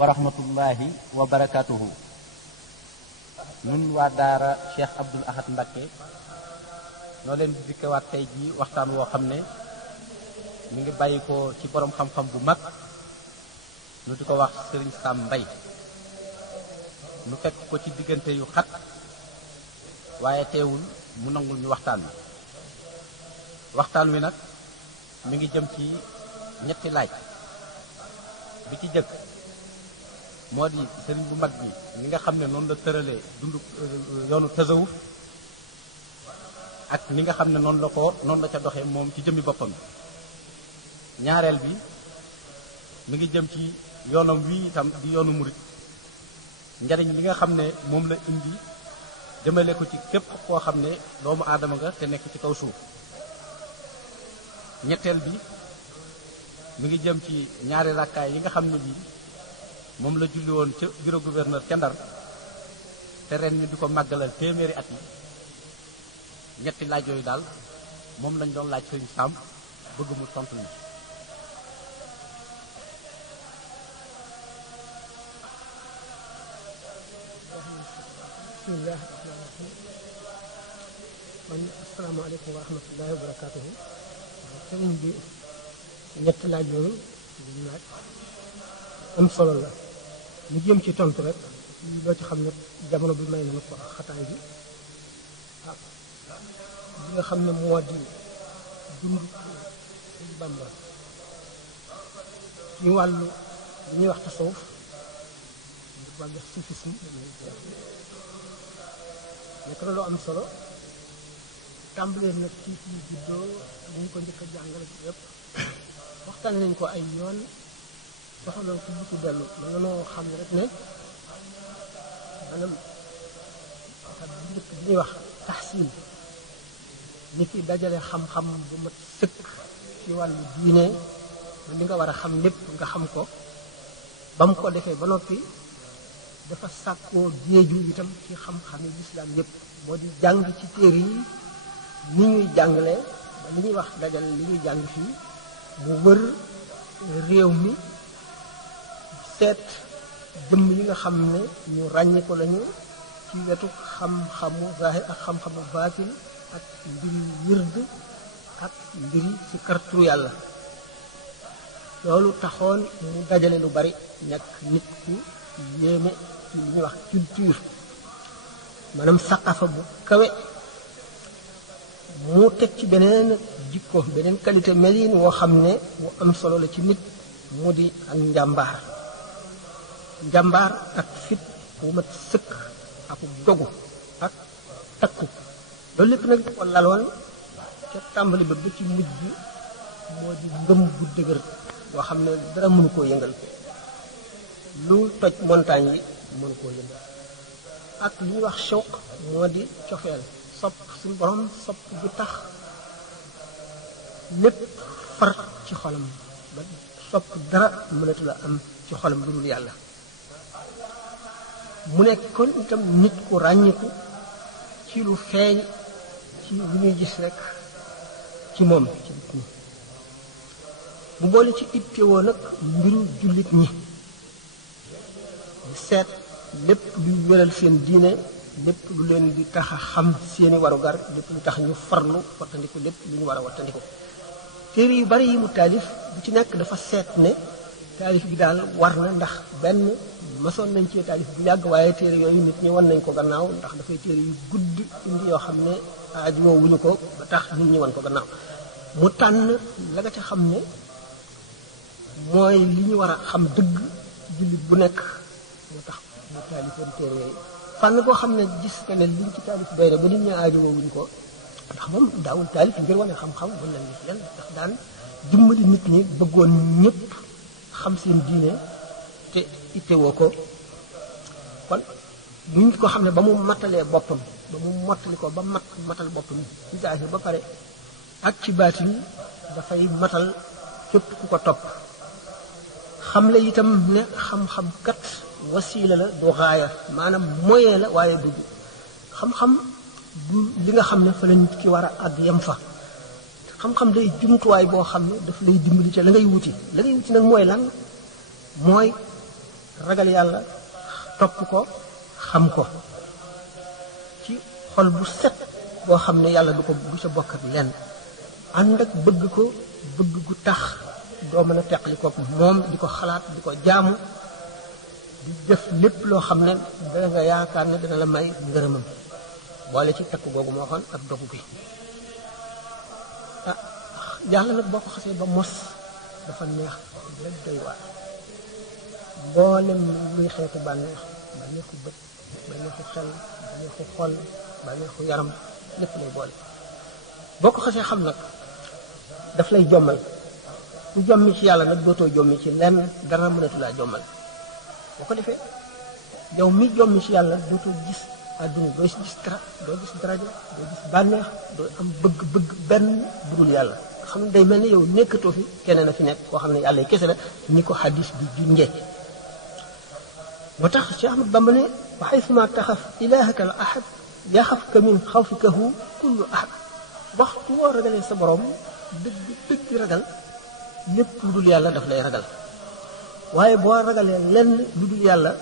wa rahmatullahi wa barakatuhu. nun waa daara Cheikh Abdoul Ahad Mbacké noo leen di dikkewaat tey jii waxtaan woo xam ne mi ngi bàyyi ko ci borom xam-xam bu mag nu di ko wax Serigne Sam Mbaye nu fekk ko ci diggante yu xat waaye teewul mu nangul ñu waxtaan wi nag mi ngi jëm ci ñetti laaj bi ci jëkk moo di sëriñ bu mag bi ñi nga xam ne noonu la tëralee dundu yoonu tasawuf ak ni nga xam ne noonu la ca doxee moom ci jëmmi boppam ñaareel bi mi ngi jëm ci yoonam wii itam di yoonu murit njariñ li nga xam ne moom la indi jëmale ko ci képp koo xam ne doomu aadama nga te nekk ci kaw suuf ñetteel bi mi ngi jëm ci ñaari rakkaay yi nga xam ne bii moom la julli woon ca bureau gouverneur ca Ndar te ren ñu di ko màggalal téeméeri at yi ñetti laaj yooyu daal moom lañ doon laaj sëñ Sam bëgg mu tontu ñu bismillah rahmaani rahim man asalaamaaleykum wa rahmatullahi wa barakatuhu sëriñ bi ñetti laaj yooyu duñu laaj am solo la ñu jëm ci tontu rek li doo ci xam ne jamono bi may nañu ko xataay bi li nga xam ne moo di dund Sëriñ Bàmba ci wàllu li ñuy wax tasawuf wàllu soufisme nekk na loo am solo tàmbalee nag ci juddoo bu ñu ko njëkk a jàngale ci yëpp waxtaan nañ ko ay yoon soxla ko bu ci dellu mën noo xam ne rek ne maanaam bu njëkk bi ñuy wax taxsin ni ki dajale xam-xam bu mat sëkk ci wàllu diine ba li nga war a xam lépp nga xam ko ba mu ko defee ba noppi dafa sàkkoo géeju itam ci xam-xam yi lislaam yépp moo di jàng ci téere yi ni ñuy jàngale ba li ñuy wax dajale li ñuy jàng fii mu wër réew mi seet jëmm yi nga xam ne ñu ràññi ko lañu ci wetu xam-xamu zahir ak xam-xamu baatin ak mbiri wird ak mbiri ci karturu yàlla loolu taxoon mu dajale lu bari nekk nit ku yéeme ci li ñuy wax culture maanaam saqafa bu kawe mu teg ci beneen jikko beneen qualité melin woo xam ne mu am solo la ci nit mu di ak njàmbaar ak fit bu mat sëkk ak dogu ak takku loolu lépp nag ko laloon ca tàmbali ba ci mujj bi moo di ngëm bu dëgër boo xam ne dara mënu koo yëngal lu toj montagne yi mënu koo yëngal ak li ñuy wax shawq moo di cofeel sopp suñu borom sopp bu tax lépp far ci xolam ba sopp dara mënatu la am ci xolam lu dul yàlla mu nekk kon itam nit ku ràññiku ci lu feeñ ci li ñuy gis rek ci moom ci nit ñi mu boole ci ittewoo nag mbiru jullit ñi seet lépp luy wéral seen diine lépp lu leen di tax a xam seeni warugar lépp lu tax ñu farlu wattandiku lépp lu ñu war a wattandiku téere yu bari yi mu taalif bu ci nekk dafa seet ne taalif bi daal war na ndax benn masoon nañ cee taalif bu yàgg waaye téere yooyu nit ñi wan nañ ko gannaaw ndax dafay téere yu gudd indi yoo xam ne aajowoo wuñu ko ba tax nit ñi wan ko gannaaw mu tànn la nga ca xam ne mooy li ñu war a xam dëgg jullit bu nekk moo tax mu taalifoon téere yooyu fànn boo xam ne gis nga ne liñ ci taalif doy na ba nit ñi aajowoo wuñu ko ndax moom daawul taalif ngir wane xam-xam wala nit yan ndax daan dimbali nit ñi bëggoon ñëpp xam seen diine te ittewoo ko kon buñ ko xam ne ba mu mattalee boppam ba mu mottali ko ba matal boppam ci zaahir ba pare ak ci baatin dafay matal képp ku ko topp xam la itam ne xam-xam kat wasiila la du gaaya maanaam moyen la waaye du xam-xam du li nga xam ne fa la nit ki war a àgg yem fa xam-xam day jumtuwaay boo xam ne daf lay dimbali ca la ngay wuti nag mooy lan mooy ragal yàlla topp ko xam ko ci xol bu set boo xam ne yàlla du sa bokk ak lenn ànd ak bëgg ko bëgg gu tax doo mën a teqali ko moom di ko xalaat di ko jaamu di def lépp loo xam ne dana nga yaakaar ne dana la may ngërëmam boole ci takk googu moo xoon ak dogu gi yàlla nag boo ko xasee ba mos dafa neex lépp doy waar mboolem luy xeetu bànneexu bët bànneexu xel bànneexu xol bànneexu yaram lépp lay boole boo ko xasee xam nag daf lay jommal ku jommi ci yàlla nag dootoo jommi ci lenn dara mënatu laa jommal boo ko defee yow mi jommi ci yàlla dootoo gis àdduna doo gis dara doo gis daraja doo gis bànneex doo am bëgg-bëgg benn budul yàlla xam ne day mel ni yow nekkatoo fi keneen a fi nekk koo xam ne yàlla yi kese la ni ko xadis bi junjee moo tax Cheikh Ahmad Bamba ne wa xaysuma taxaf ilahaka al ahad yaxafka min xawfikahu kullu ahad waxtu woo ragalee sa borom dëgg ragal lépp lu dul yàlla daf lay ragal waaye boo ragalee lenn lu dul yàlla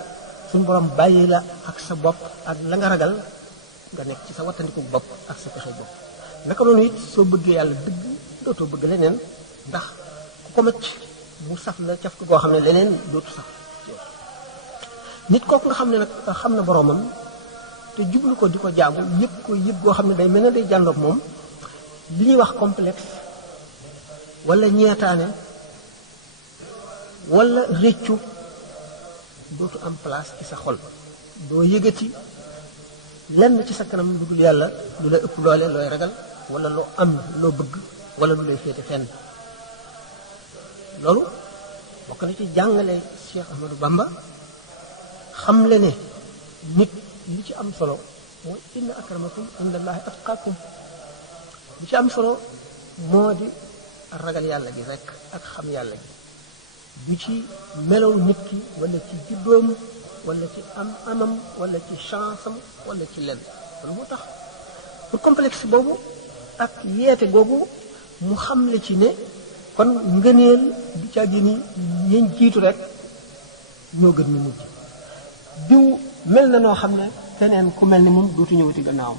suñu borom bàyyi la ak sa bopp ak la nga ragal nga nekk ci sa wattandiku bopp ak sa pexe bopp naka noonu it soo bëggee yàlla dëgg dootoo bëgg leneen ndax ku ko macc mu saf la caf ko koo xam ne leneen dootu saf nit kooku nga xam ne nag xam na boromam te jublu ko di ko jaamu yëg ko yëg goo xam ne day mel ne day jàndoog moom li ñuy wax complexe wala ñeetaane wala réccu dootu am place ci sa xol doo yëgati lenn ci sa kanam lu dul yàlla lu la ëpp doole looy ragal wala loo am loo bëgg wala lu lay féete fenn loolu bokk na ci jàngale Cheikh Ahmadou Bamba xam le ne nit li ci am solo mooy inna akramakum indallahi atqakum li ci am solo moo di ragal yàlla gi rek ak xam yàlla gi du ci melow nit ki wala ci juddoom wala ci amam wala ci chance am wala ci lenn loolu moo tax pour complexe boobu ak yeete googu mu xamle ci ne kon ngëneel du ca génni ñeñ jiitu rek ñoo gën ñu mujj diw mel na noo xam ne keneen ku mel ni moom dootu ñëwati gannaawam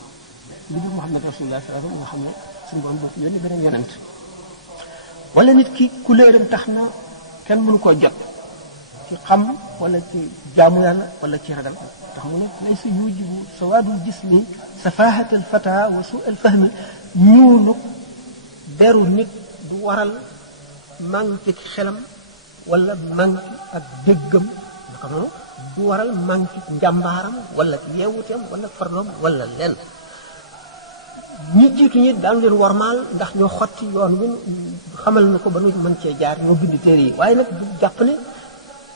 li dul Muhammad rasulullah sallallahu alayhi wasallam nga xam ne suñu borom dootu yónni beneen yonent wala nit ki couleuram tax na kenn mënu koo jot ci xam wala ci jaamu yàlla wala ci ragal tax mu ne laysa yujibu sawaadul jismi safahatal fata wa su'al fahmi ñuulu beru nit du waral manqué xelam wala manqué ak déggam naka noonu du waral manqué njàmbaaram wala yeewuteem wala farloom wala lenn ñi jiitu ñi daan leen warmaal ndax ñoo xotti yoon wi xamal na ko ba nu mën cee jaar ñoo bind téere yi waaye nag du jàpp ne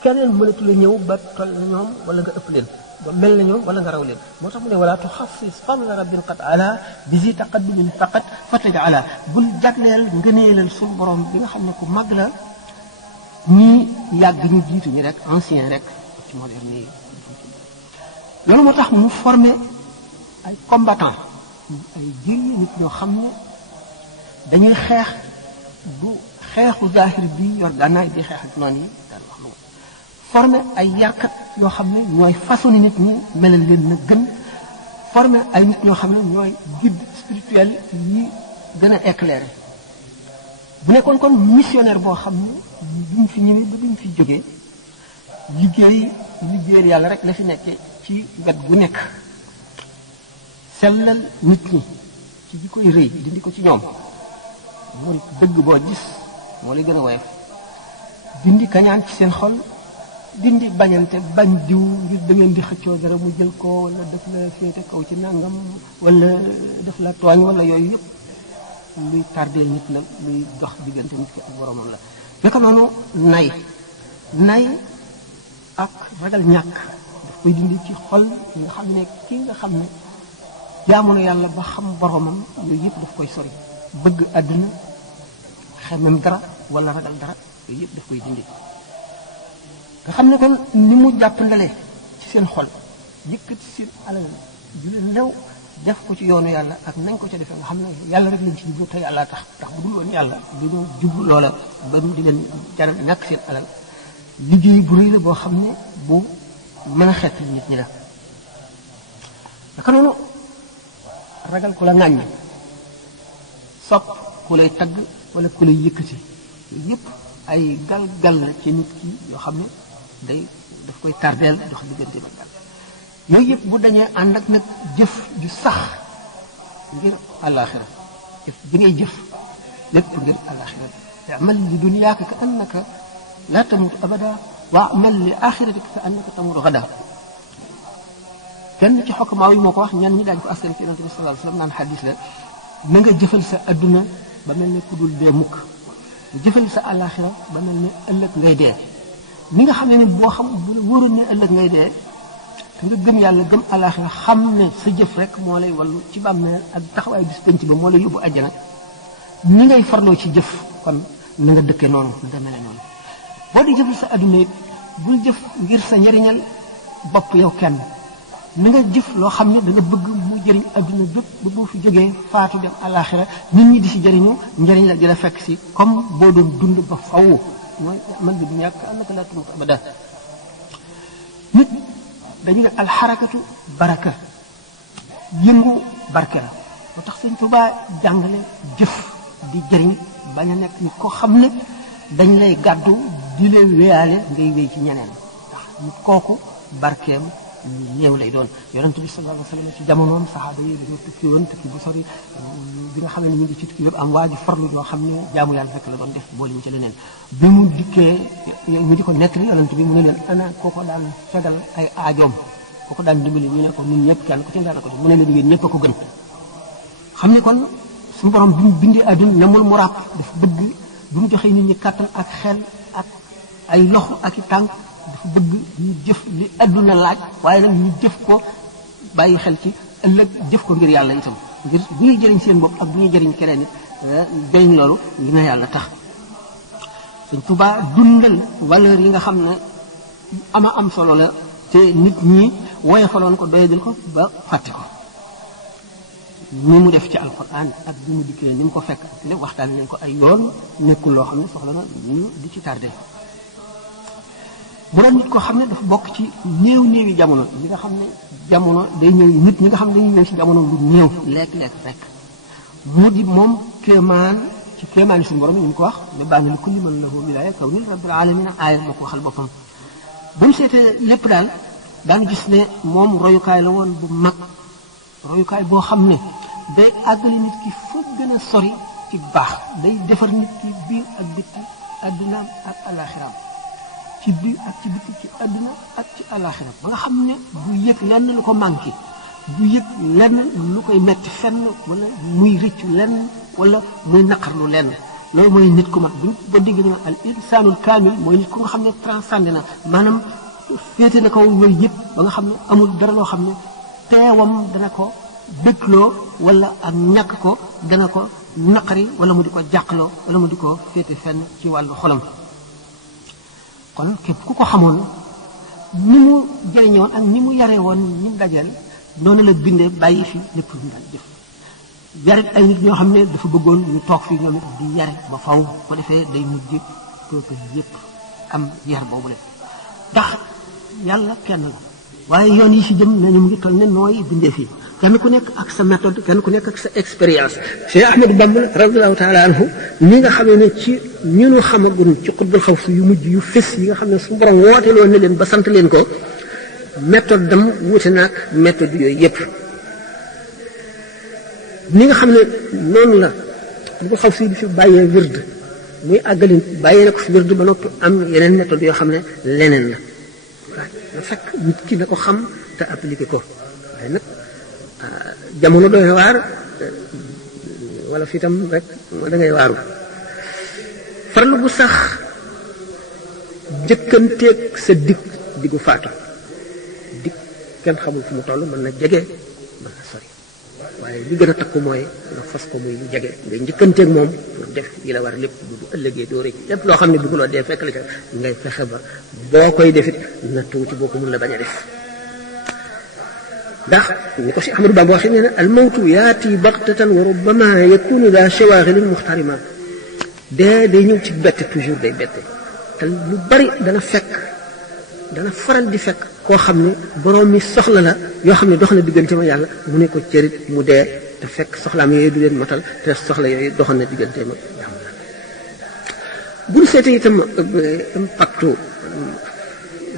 keneen mënatu la ñëw ba toll na ñoom wala nga ëpp leen ba mel na ñoom wala nga raw leen moo tax mu ne wala tuxassis fadla rabbin qad ala bisi taqaddumin faqat fataja ala bul jagleel ngëneelal suñu borom bi nga xam ne ku mag la ñii yàgg ñu jiitu ñi rek ancien rek ci moderne yi loolu moo tax mu formé ay combattant ay jëriñ nit ñoo xam ne dañuy xeex du xeexu zahir bi yor gànnaay di xeex ak noonu yi daal wax na formé ay yarkat yoo xam ne ñooy façonné nit ñi melal leen na gën formé ay nit ñoo xam ne ñooy guide spirituel yi gën a éclairé bu nekkoon kon missionnaire boo xam ne duñ fi ñëwee ba duñ fi jógee liggéeyal yàlla rek la fi nekkee ci wet gu nekk sellal nit ñi ci ji koy rëy dindi ko ci ñoom mooy dëgg boo gis moo lay gën a woyof dindi kañaan ci seen xol dindi bañante bañ diw ngir da ngeen di xëccoo dara mu jël ko wala daf la féete kaw ci nangam wala daf la tooñ wala yooyu yëpp luy tardeel nit la luy dox diggante nit ki ak boromam la naka noonu nay ak ragal ñàkk daf koy dindi ci xol nga xam ne ki nga xam ne jaamu na yàlla ba xam boromam yooyu yëpp daf koy sori bëgg àdduna xemem dara wala ragal dara yooyu yëpp daf koy dindi nga xam ne kon ni mu jàpp ndale ci seen xol yëkkati seen alal ju leen lew def ko ci yoonu yàlla ak nañ ko ca defee nga xam ne yàlla rek lañ ci jublu te yàlla tax ndax bu dul woon yàlla du ñu jublu loola ba di leen jaral ñàkk seen alal liggéey bu rëy la boo xam ne bu mën a xeet nit ñi la naka noonu ragal ku la ŋàññ sopp ku lay tagg wala ku lay yëkkati yooyu yëpp ay gal-gal la ci nit ki yoo xam ne daf koy tardeel dox diggante ba gal yooyu yëpp bu dañee ànd ak nag jëf ju sax ngir àllaaxira jëf bi ngay jëf lépp ngir àllaaxira amal li dunyaaka ka annaka laa tamut abada wa amal li axiratika ka annaka tamut gada kenn ci xokkamaaw yi moo ko wax ñan ñi daañu ko askan ci yonente bi sallallahu alayhi wasallam naan xadis la na nga jëfal sa adduna ba mel ne ku dul dee mukk jëfal sa àllaaxira ba mel ne ëllëg ngay dee ni nga xam ne boo xam bu la wóoroon ne ëllëg ngay dee te nga gëm yàlla gëm àllaaxira xam ne sa jëf rek moo lay wallu ci bàmmeel ak taxawaay bis penc ba moo lay yóbbu àjjana ni ngay farloo ci jëf kon na nga dëkkee noonu lu demee noonu boo di jëfal sa adduna it bul jëf ngir sa njariñal bopp yow kenn na nga jëf loo xam ne da nga bëgg mu jëriñ adduna bépp ba boo fi jógee faatu dem àllaaxira nit ñi di si jëriñu njëriñ la di la fekk si comme boo doon dund ba faw mooy man bi du ñàkk annaka laa tamut abada nit dañu ne alxarakatu baraka yëngu barke la moo tax Sëñ Tuubaa jàngale jëf di jëriñ bañ a nekk nit ko xam ne dañ lay gàddu di leen wéyaale ngay wéy ci ñeneen ndax nit kooku barkeem néew lay doon yonent bi sallallahu alayhi wa sallam ci jamonoom saxaaba yi dañoo tukki woon tukki bu sori bi nga xam ne ñu ngi ci tukki yëpp am waa ji farlu yoo xam ne jaamu yàlla fekk la doon def boole ñu ci leneen bi mu dikkee ñu di ko nettali yonent bi mu ne leen ana kooko daan fegal ay aajoom kooko daan dimbali ñu ne ko ñun ñëpp kenn ku ci daan ko def mu ne leen yéen ñëpp a ko gën xam ne kon suñu borom bi mu bindi àdduna namul mu ràpp dafa bëgg bi mu joxee nit ñi kàttan ak xel ak ay loxo ak i tànk dafa bëgg ñu jëf li adduna laaj waaye nag ñu jëf ko bàyyi xel ci ëllëg jëf ko ngir yàlla itam ngir bu ñuy jëriñ seen bopp ak bu ñuy jëriñ keneen it jëriñ loolu li na yàlla tax Sëñ Tuubaa dundal valeur yi nga xam ne ama am solo la te nit ñi woyofaloon ko doyadal ko ba fàtte ko ni mu def ci alquran ak bi mu dikkee ni mu ko fekk te waxtaan nañ ko ay yoon nekkul loo xam ne soxla na ñu di ci tardé bu doon nit koo xam ne dafa bokk ci néewi jamono li nga xam ne jamono day ñëw nit ñi nga xam ne dañuy ñëw ci jamono lu néew lekk-lekk rek mu di moom kéemaan ci kéemaan yi suñu borom yi ñu ko wax ne bànn li kulli man lahu wilaaya kaw ni rabbil alamin aaya moo ko waxal boppam bu ñu seetee lépp daal daanu gis ne moom royukaay la woon bu mag royukaay boo xam ne day àggali nit ki fa gën a sori ci baax day defar nit ki biir ak bitti addunaam ak alaxiraam ci biir ak ci bitti ci adduna ak ci alaxira ba nga xam ne du yëg lenn lu ko manqué du yëg lenn lu koy metti fenn wala muy rëccu lenn wala muy naqarlu lenn loolu mooy nit ku mat buñ ba dégg na al insaanul kaamil mooy nit ku nga xam ne transcendé na maanaam féete na kaw yooyu yëpp ba nga xam ne amul dara loo xam ne teewam dana ko dëkkloo wala ak ñàkk ko dana ko naqari wala mu di ko jàqloo wala mu di ko féete fenn ci wàllu xolam kon képp ku ko xamoon ni mu jëriñoon ak ni mu yaree woon ni mu dajeel noonu la bindee bàyyi fi lépp lu mu daan jëf yarit ay nit ñoo xam ne dafa bëggoon ñu toog fii ñoom it di yare ba faw ko defee day mujj peuple yépp am yar boobu le ndax yàlla kenn la waaye yoon yi si jëm nañu mu ngi toll ne nooy bindee fii kenn ku nekk ak sa méthode kenn ku nekk ak sa expérience Cheikh Ahmadou Bamba radiallahu taala anhu ni nga xamee ne ci ñunu xamagun ci xutbul xaw fu yu mujj yu fés yi nga xam ne su borom woote loon ne leen ba sant leen ko méthode dam wute naag méthode yooyu yépp ni nga xam ne noonu la xutbul xaw fi di fi bàyyee wird muy àggalin bàyyee na ko fi wird ba noppi am yeneen méthode yoo xam ne leneen la waaw na fekk nit ki na ko xam te appliqué ko waaye nag jamono doy waar wala fii tam rek da ngay waaru farlu bu sax jëkkanteeg sa diggu faatu dig kenn xamul fu mu toll mën na jege mën na sori waaye li gën a takku mooy nga fas ko muy lu jege ngay njëkkanteeg moom nga def yi la war lépp bu ëllëgee doo rëcc lépp loo xam ne bëgguloo dee fekk la ca ngay fexe ba boo koy defit na tuuti boo ko mun la bañ a def ndax ni ko si Ahmadou Bamba waxee nee na al mawtu yaati baxtatan wa rubbama yakunu daa shawaaxilin muxtarima day ñëw ci bette toujours day bette te lu bari dana faral di fekk koo xam ne borom mi soxla la yoo xam ne dox na diggante ma yàlla mu ne ko cërit mu dee te fekk soxlaam yooyu du leen matal te soxla yooyu doxal na diggante ma yàlla bu ñu seetee itam impactu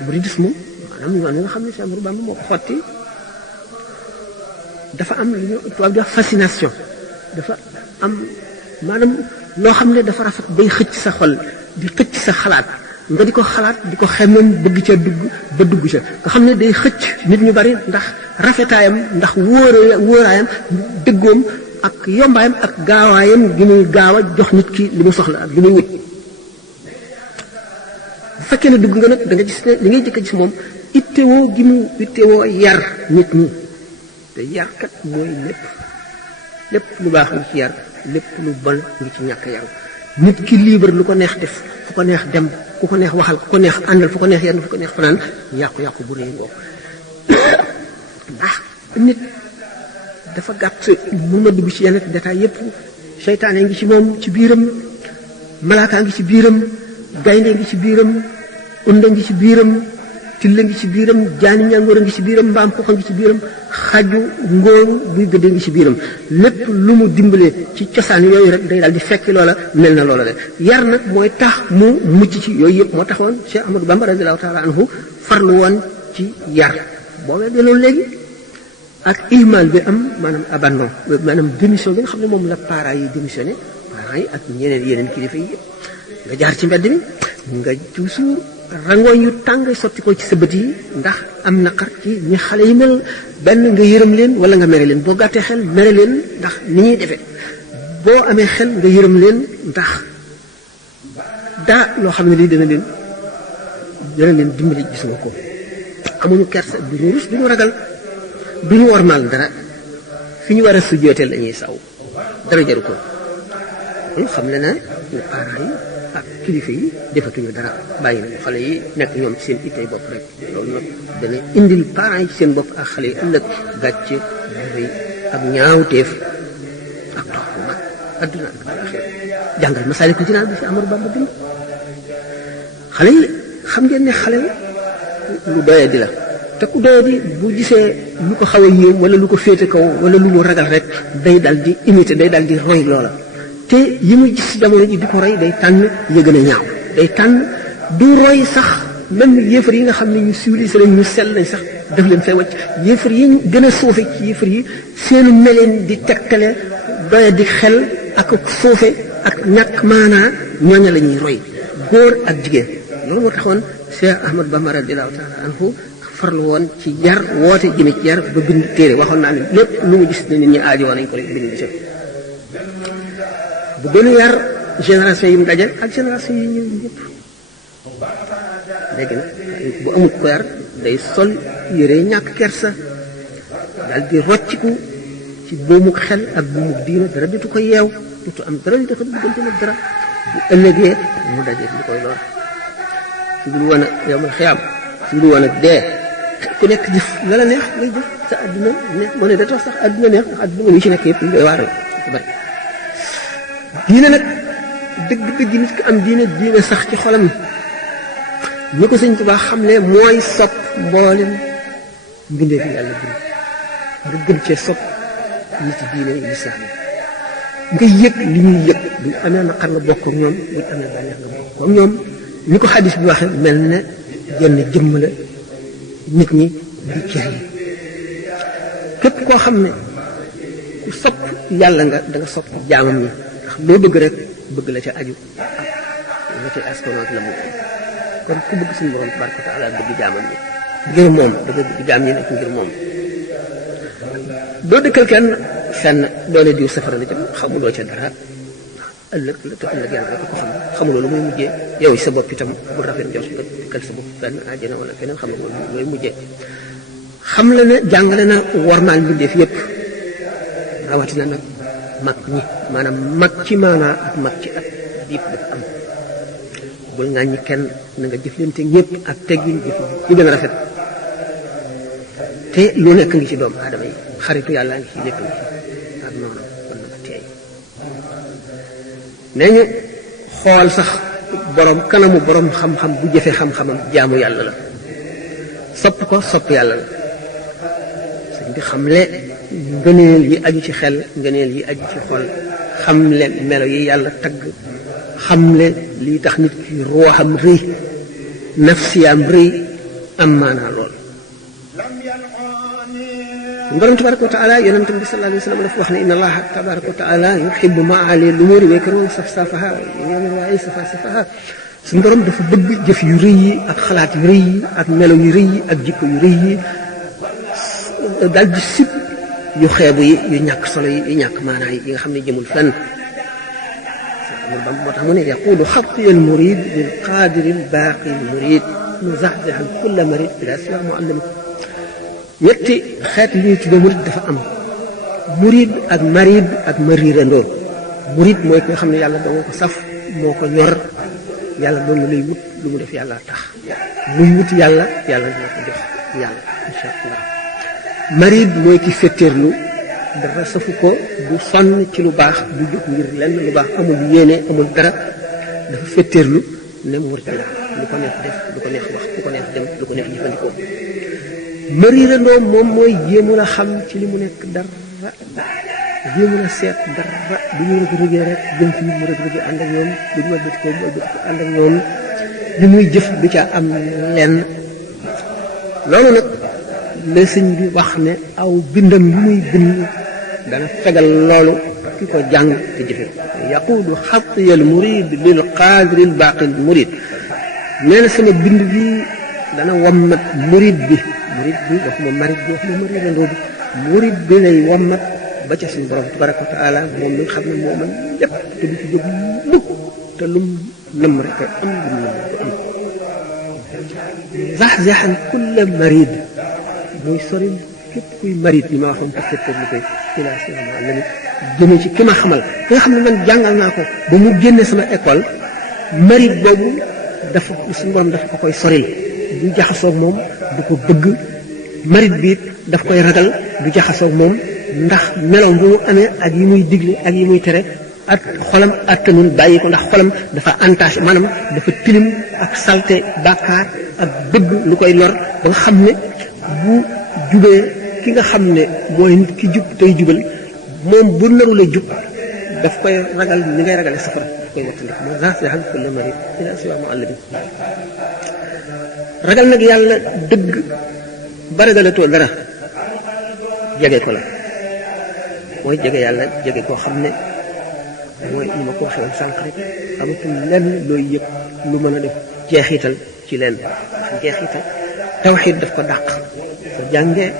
mouridisme maanaam yoon nga xam ne Cheikh Ahmadou Bamba moo ko xotti dafa am lu ñu tubaab di wax fascination dafa am maanaam loo xam ne dafa rafet bay xëcc sa xol di xëcc sa xalaat nga di ko xalaat di ko xemmeem bëgg ca dugg ba dugg ca nga xam ne day xëcc nit ñu bari ndax rafetaayam ndax wóoraayam dëggoom ak yombaayam ak gaawaayam gi muy gaaw a jox nit ki li mu soxla ak li muy wut bu fekkee ne dugg nga nag da nga gis ne li ngay jëkk a gis moom ittewoo gi mu ittewoo yar nit ñi te yar kat mooy lépp lu baax ngi ci yar lépp lu bon ngi ci ñàkk yaru nit ki libre lu ko neex def fu ko neex dem ku ko neex waxal ku ko neex àndal fu ko neex yenn fu ko neex fanaan yàqu-yàqu bu réy ngoo ndax nit dafa gàtt mun na dugg ci yenn détail yépp seytaane ngi ci moom ci biiram malaakaa ngi ci biiram gaynde ngi ci biiram unda ngi ci biiram tilla ngi ci biiram jaani ñàngoor a ngi ci biiram mbaam xuxa ngi ci biiram xaju ngóoru buy gëdde ngi ci biiram lépp lu mu dimbalee ci cosaan yooyu rek day daal di fekki loola mel na loola rek yar nag mooy tax mu mucc ci yooyu yëpp moo taxoon Cheikh Ahmadou Bamba radiyallahu taala anhu farlu woon ci yar boobee de loolu léegi ak ihmal bi am maanaam abandon maanaam démission bi nga xam ne moom la parents yi démissionné parents yi ak yeneen kilifa yi nga jaar ci mbedd mi nga toujours rangooñ yu tàng sotti ko ci sa bët yi ndax am naqar ci ñi xale yi mel benn nga yërëm leen wala nga mere leen boo gàttee xel mere leen ndax ni ñuy defee boo amee xel nga yërëm leen ndax daa loo xam ne lii dana leen dimbali gis nga ko amuñu kersa duñu rus duñu ragal duñu warmal dara fi ñu war a sujjooteel lañuy saw dara jaru ko loolu xam le na parents yi ak kilifa yi defatuñu dara bàyyi nañu xale yi nekk ñoom ci seen ittey bopp rek loolu nag dana indil parents yi ci seen bopp ak xale yi ëllëg gàcce rëy ak ñaawteef ak dox bu mag adduna ak alaxira jàngal Masaalikul Jinaan bi fi Ahmadou Bamba bind xale yi xam ngeen ne xale lu doye di la te ku doye di bu gisee lu ko xaw a yéem wala lu ko féete kaw wala lu mu ragal rek day dal di imiter day dal di roy loola te yi muy gis jamono ji di ko roy day tànn ya gën a ñaaw day tànn du roy sax même yéefar yi nga xam ne ñu civilisé lañ ñu sell lañ sax daf leen fay wàcc yéefar yi ñu gën a suufe ci yéefar yi seenu meleen di tegtale doya di xel ak suufe ak ñàkk maanaa ñooña la ñuy roy góor ak jigéen loolu moo taxoon Cheikh Ahmadou Bamba radiyallahu taala anhu farlu woon ci yar woote jëme ci yar ba bind téere waxoon naa ne lépp lu mu gis ne nit ñi aajo nañ ko rek bind ci bu gën a yar génération yi mu daje ak génération yi ñëw ñëpp léegi nag bu amul ko yar day sol yére ñàkk kersa daal di rocciku ci buumuk xel ak buumuk diina dara ditu ko yeew ditu am dara di dafa diggante nag dara bu ëllëgee mu daje li koy lor su dul woon ak yow ma xiyaam su dul woon ak dee ku nekk jëf la la neex ngay jëf sa àdduna neex moo ne da tax sax àdduna neex ndax àdduna li ci nekk yëpp ngay waar ko bari diine nag dëgg-dëgg nit ki am diine sax ci xolam ni ko Sëñ Tuubaa xam ne mooy sopp mboolem mbindee fi yàlla bind nga gën cee sopp nit diine yi lislaam nga yëg li ñuy yëg buñ amee naqar nga bokk ak ñoom buñ amee bànneex nga bokk comme ñoom ni ko xadis bi waxee mel ne jenn jëmm la nit ñi di cër yi képp koo xam ne ku sopp yàlla nga da nga sopp jaamam ñi loo bëgg rek bëgg la ca aju ak la ca askan ak la mu kon ku bëgg suñu borom tabaraka taala bëgg jaamam ñi ngir moom da nga bëgg jaam ñi nekk ngir moom doo dëkkal kenn fenn doone diw safara la jëm xamuloo ca dara ëllëg la te ëllëg yàlla rek ko xam xamuloo lu muy mujjee yow sa bopp itam bu rafet njort nga dëkkal sa bopp fenn àjjana wala feneen xamuloo lu muy mujjee xam la ne jàngale na warmaal mbindeef yépp rawatina nag mag ñi maanaam mag ci maanaa ak mag ci at diif dafa am bul nga ñi kenn na nga jëflante ñëpp ak teggin jëf ñu gën a rafet te lu nekk ngi ci doomu aadama yi xaritu yàlla ngi ci lépp ngi ci ak noonu kon na nga teey nee ñu xool sax borom kanamu borom xam-xam bu jëfe xam-xamam jaamu yàlla la sopp ko sopp yàlla la sëñ bi xamle ngëneel yi aju ci xel ngëneel yi aju ci xol xamle melo yi yàlla tagg xamle lii tax nit ki ruuxam rëy nafsiyaam rëy am maanaa lool borom tabaraka wa taala yonente bi sallallahu alayhi wa sallam dafa wax ne inna allaha tabaraka wa taala yuhibbu maali lumuri wa yakrahu safsafaha yowma waaye safasafaha suñu borom dafa bëgg jëf yu rëy yi ak xalaat yu rëy yi ak melo yu rëy yi ak jikko yu rëy yi daal di sib yu xeebu yi yu ñàkk solo yi yu ñàkk maanaa yi nga xam ne jëmul fenn moo tax mu ne yaqulu xatiya al murid bil qadiri al baaqi al murid muzaxzaxan kulla marid bila siwa muallim ñetti xeet li ñuy tuddee murid dafa am murid ak marid ak mariirandoo murid mooy ki nga xam ne yàlla doo ko saf moo ko ñor yàlla doon na lay wut lu mu def yàlla tax muy wut yàlla yàlla dina ko jox yàlla incha allah marid mooy ki fetteerlu dara safu ko du sonn ci lu baax du jóg ngir lenn lu baax amul yéene amul dara dafa fetteerlu ne mu wërta la lu ko neex def lu ko neex wax lu ko neex dem lu ko neex jëfandikoo mariirandoo moom mooy jéemu la xam ci li mu nekk dara jéemu la seet dara du ñu rëg-rëgee rek jëm fii mu rëg-rëgee ànd ak ñoom du ñu wëlbati ko ànd ak ñoom li muy jëf du ca am lenn loolu nag la sëñ bi wax ne aw bindam bi muy bind dana fegal loolu ki ko jàng te jëfe yaqulu xatiya al murid lil qaadiri al baaqi al murid nee na sama bind bi dana wammat murid bi waxuma marid bi waxuma mariirandoo bi murid bi lay wammat ba ca suñu borom tabaraka wa taala moom mi xam ne moo mën lépp te du ci jóg mukk te lum nam rek am lum nam rek am zaxzaxan kulla marid muy sori képp kuy marid li ma waxoon parce que lu koy ilation la ni jëme ci ki ma xamal ki nga xam ne man jàngal naa ko ba mu génne sama école marid boobu dafa suñu borom dafa ko koy soril du jaxasoog moom du ko bëgg marid bi daf koy ragal du jaxasoog moom ndax melow bu mu amee ak yi muy digle ak yi muy tere ak xolam attanul bàyyi ko ndax xolam dafa entaché maanaam dafa tilim ak salte bàkkaar ak bëgg lu koy lor ba nga xam ne bu jubee ki nga xam ne mooy nit ki jub tey jubal moom bu narul a jub daf koy ragal ni ngay ragale safara daf koy wattandiku mooy zaxzaxan kulla marid ila siwa muallim ragal nag yàlla dëgg ba ragalatoo dara jege ko la mooy jege yàlla jege koo xam ne mooy ni ma ko waxee woon sànq rek amatul lenn looy yëg lu mën a def jeexital ci lenn wax jeexital tawxiid daf ko dàq ko jàngee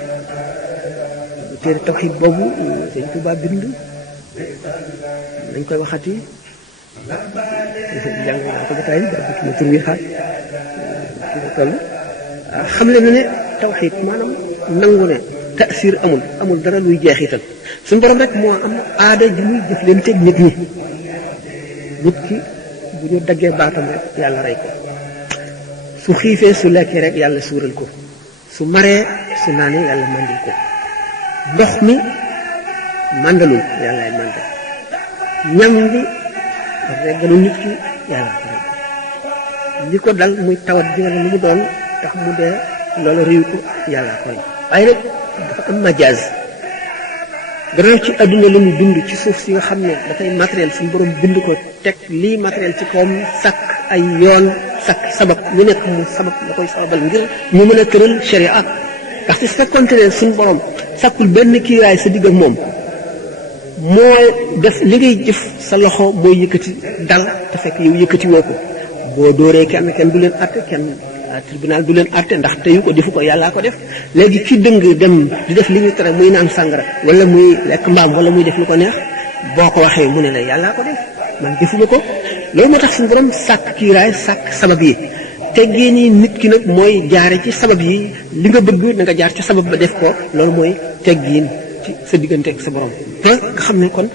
téere tawxiid boobu Sëñ Tuubaa bind dañ koy waxati jàng naa ko ba tey ba ma tur wi xaar toll xam le na ne tawxiid maanaam nangu ne taasir amul dara luy jeexital suñu borom rek moo am aada ji muy jëflanteeg nit ñi nit ki bu ñu daggee baatam rek yàlla rey ko su xiifee su lekkee rek yàlla suural ko su maree su naanee yàlla màndil ko ndox mi màndalul yàllaay màndal ñam bi reggalu nit ki yàlla ko rey li ko dal muy tawat bi wala lu mu doon tax mu dee loolu réew ko yàlla ko rey waaye nag dafa am majaaz gannaaw ci àdduna la mu dund ci suuf si nga xam ne dafay matériel suñu borom bind ko teg lii matériel ci koom sàkk ay yoon sàkk sabab lu nekk mu sabab la koy sababal ngir ñu mën a tëral sharia ndaxte su fekkoonte ne suñu borom sàkkul benn kiiraay sa digg ak moom moo def li ngay jëf sa loxo mooy yëkkati dal te fekk yow yëkkati woo ko boo dóoree kenn du leen àtte kenn tribunal du leen àtte ndax teyu ko defu ko yàllaa ko def léegi ki dëng dem di def li ñu tere muy naan sàngara wala muy lekk mbaam wala muy def lu ko neex boo ko waxee mu ne la yàllaa ko def man defuma ko loolu moo tax suñu borom sàkk kiiraay sàkk sabab yi teggee nii nit ki nag mooy jaare ci sabab yi li nga bëgg na nga jaar ci sabab ba def ko loolu mooy teggiin ci sa diggante ak sa borom te nga xam ne kon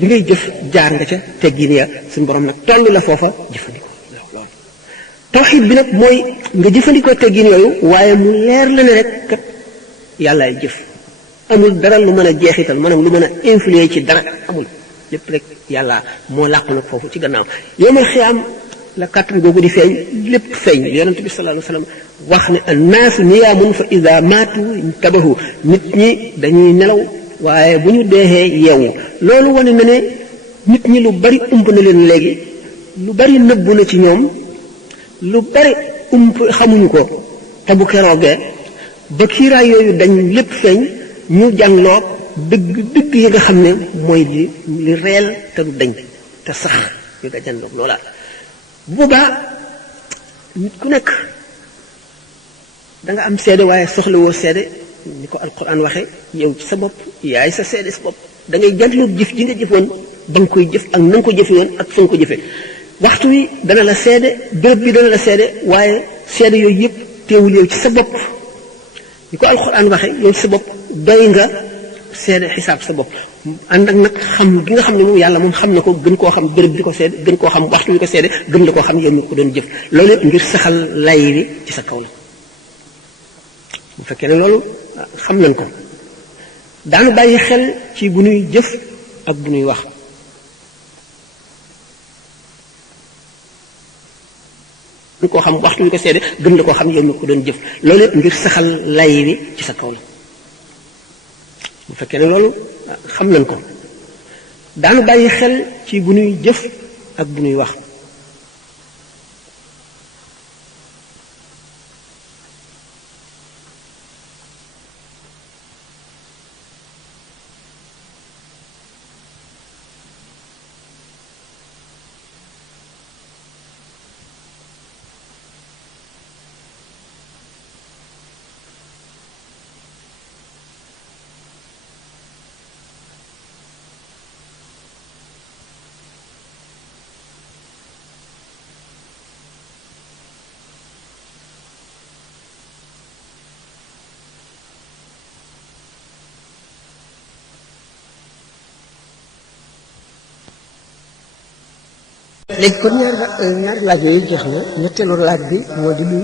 li ngay jëf jaar nga ca teggiin ya suñu borom nag toll la foofa jëfandikoo loolu tawxiid bi nag mooy nga jëfandikoo teggiin yooyu waaye mu leer la ne rek kat yàllaay jëf amul dara lu mën a jeexital maanaam lu mën a influer ci dara amul lépp rek yàlla moo làqu nag foofu ci gannaaw yoomal xiyaam la kàttan googu di feeñ lépp feeñ yonent bi sallallahu alayhi wasallam wax ne annaasu niyaamun fa ida maatu intabahu nit ñi dañuy nelaw waaye bu ñu deexee yeewu loolu wane na ne nit ñi lu bari ump na leen léegi lu bari nëbbu na ci ñoom lu bari ump xamuñu ko te bu keroogee ba kiiraay yooyu dañ lépp feeñ ñu jàngloo dëgg dëgg yi nga xam ne mooy li reel te du dañ te sax yu nga jàngloo loola bu boobaa nit ku nekk da nga am seede waaye soxlawoo seede ni ko alquran waxe yow ci sa bopp yaay sa seede sa bopp da ngay jàngloo jëf ji nga jëfoon ba nga koy jëf ak na nga ko jëfe woon ak fa nga ko jëfe waxtu wi dana la seede béréb bi dana la seede waaye seede yooyu yëpp teewul yow ci sa bopp ni ko alquran waxe yow ci sa bopp doy nga seede xisaab sa bopp ànd ak nag xam gi nga xam ne moom yàlla moom xam na ko gën koo xam béréb bi ko seede gën koo xam waxtu wi ko seede gën la koo xam yow mi ko doon jëf loolu yëpp ngir saxal lay wi ci sa kaw la bu fekkee ne loolu xam nañ ko daanu bàyyi xel ci bu nuy jëf ak bu nuy wax gën koo xam waxtu wi ko seede gën la koo xam yow mi ko doon jëf loolu yëpp ngir saxal lay wi ci sa kaw la bu fekkee ne loolu xam nañ ko daanu bàyyi xel ci bu nuy jëf ak bu nuy wax léegi kon ñaari laaj yooyu jeex na ñetteelu laaj bi moo di lu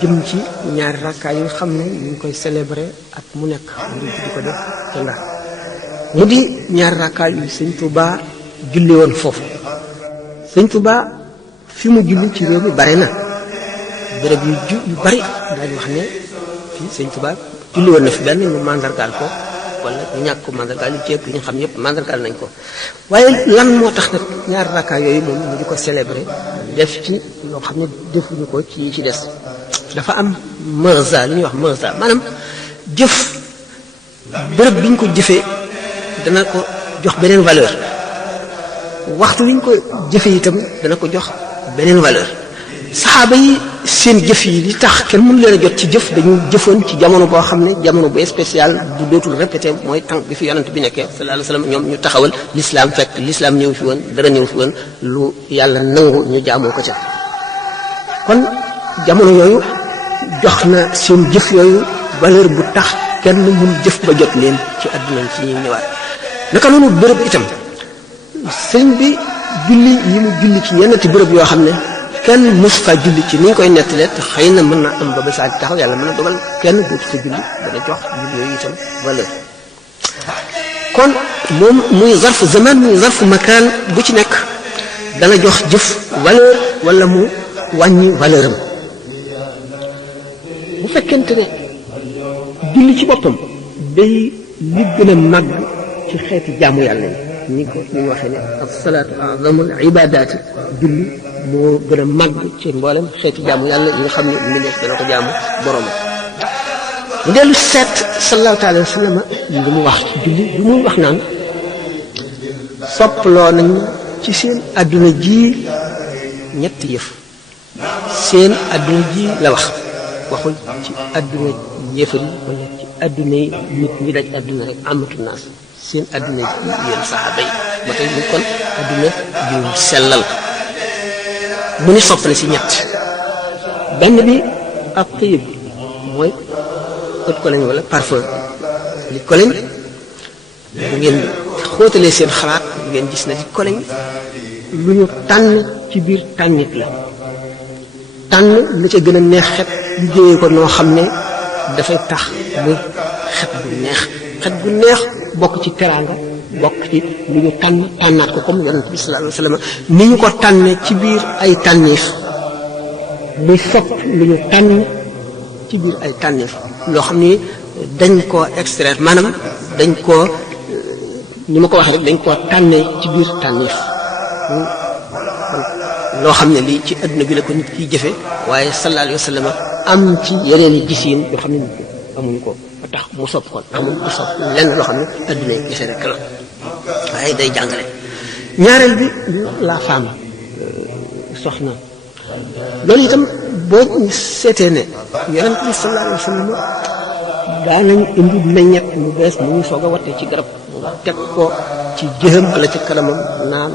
jëm ci ñaari rakkaa yi nga xam ne ñu ngi koy célébrer at mu nekk di ko def ca Ndar mu di ñaari rakkaa yu sëñ Touba julli woon foofu sëñ Touba fi mu julli ci réew mi bare na béréb yu bari daañu wax ne fii sëñ Touba julli woon na fi benn ñu mandargaal ko wala ñu ñàkk ko mandargaal yi ci ëpp ñu xam yëpp mandargaal nañ ko waaye lan moo tax nag ñaari rakkaa yooyu moom ñu di ko célébrer def ci loo xam ne defuñu ko ci ci des dafa am marza li ñuy wax marza maanaam jëf bërëb bi ñu ko jëfee dana ko jox beneen valeur waxtu wi ñu ko jëfee itam dana ko jox beneen valeur saxaaba yi seen jëf yi li tax kenn mënu leen a jot ci jëf dañu jëfoon ci jamono boo xam ne jamono bu spécial bu dootul répété mooy tànk bi fi yonent bi nekkee sallallahu alayhi wasallam ñoom ñu taxawal l'islam fekk l'islam ñëw fi woon dara ñëw fi woon lu yàlla nangu ñu jaamoo ko ca kon jamono yooyu jox na seen jëf yooyu valeur bu tax kenn mënu jëf ba jot leen ci àdduna ci ñuy ñëwaat naka noonu bërëb itam sëñ bi julli yi mu julli ci ñeenti bërëb yoo xam ne kenn mos fa julli ci ni ñu koy nettalee te xëy na mën na am ba saa di taxaw yàlla mën na dogal kenn dootu fa julli dana jox julli yooyu itam valeur kon moom muy zarf zaman muy zarf makaan bu ci nekk dana jox jëf valeur wala mu wàññi valeur am bu fekkente ne julli ci boppam day li gën a màgg ci xeeti jaamu yàlla yi ni ko ñu waxee ne as-salaatu a'zamul ibaadaati julli moo gën a màgg ci mboolem xeeti jaamu yàlla yi nga xam ne mbindeef dana ko jaamu borom mu dellu seet sallallahu alayhi wa sallam li mu wax ci julli bi muy wax naan soppaloo nañu ci seen adduna ji ñetti yëf seen adduna ji la wax waxul ci adduna yéefar yi wala ci adduna yi nit ñi daj adduna rek amatu naas seen adduna ji yéen saxaaba yi ba tey mu kon adduna ju sellal mu ni soppale si ñett benn bi ak tëyëb mooy ët ko lañ wala parfum li ko lañ bu ngeen xóotalee seen xalaat bu ngeen gis na li ko lañ lu ñu tànn ci biir tànnit la tànn lu ca gën a neex xet liggéeyee ko noo xam ne dafay tax muy xet bu neex bokk ci teraanga bokk ci lu ñu tànnaat ko comme yonent bi sallallahu alayhi wa sallam ni ñu ko tànne ci biir ay tànneef muy sopp lu ñu tànn ci biir ay tànneef loo xam ni dañ koo extraire maanaam dañ koo ni ma ko waxee rek dañ koo tànnee ci biir tànneef loo xam ne lii ci adduna bi la ko nit kiy jëfe waaye sallallahu alayhi wa sallam am ci yeneen i gisiin yoo xam ne amuñ ko ba tax mu sopp ko amul mu sopp lenn loo xam ne adduna yi gise rek la waaye day jàngale ñaareel bi la femme soxna loolu itam boo seetee ne yonent bi sallallahu alayhi wa sallam daanañ indi meññet mu bees mu ngi soog a wattee ci garab nga teg ko ci jëxam wala ci kanamam naan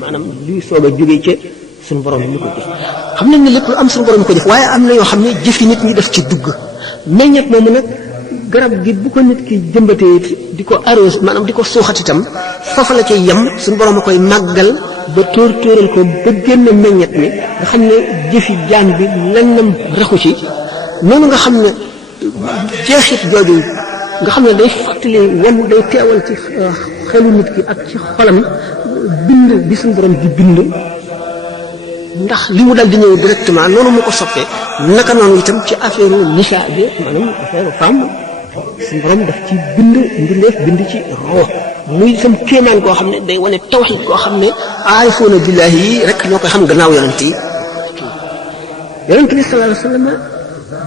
maanaam luy soog a jógee ci suñu borom ñu ko jëf xam nañ ne lépp lu am suñu borom ñu ko jëf waaye am na yoo xam ne jëfi nit ñi def ci dugg meññet moomu nag garab gi bu ko nit ki jëmbatee di ko arrosé maanaam di ko suuxat itam foofa la cay yem suñu borom a koy màggal ba tóoral ko ba génn meññet mi nga xam ne jëfi jaam bi lennam raxu ci noonu nga xam ne jeexit jooju nga xam ne day fàttali day teewal ci xelu nit ki ak ci xolam bind bi suñu borom di bind ndax li mu dal di ñëw directement noonu mu ko soppee naka noonu itam ci affaire nisa bi maanaam affaire femme suñu borom daf ci bind mbindeef bind ci roo muy itam kéemaan koo xam ne day wane tawxiid koo xam ne aarifoona billaahi yi rek ñoo koy xam gannaaw yonent yi yonent bi sallallahu alayhi wa sallam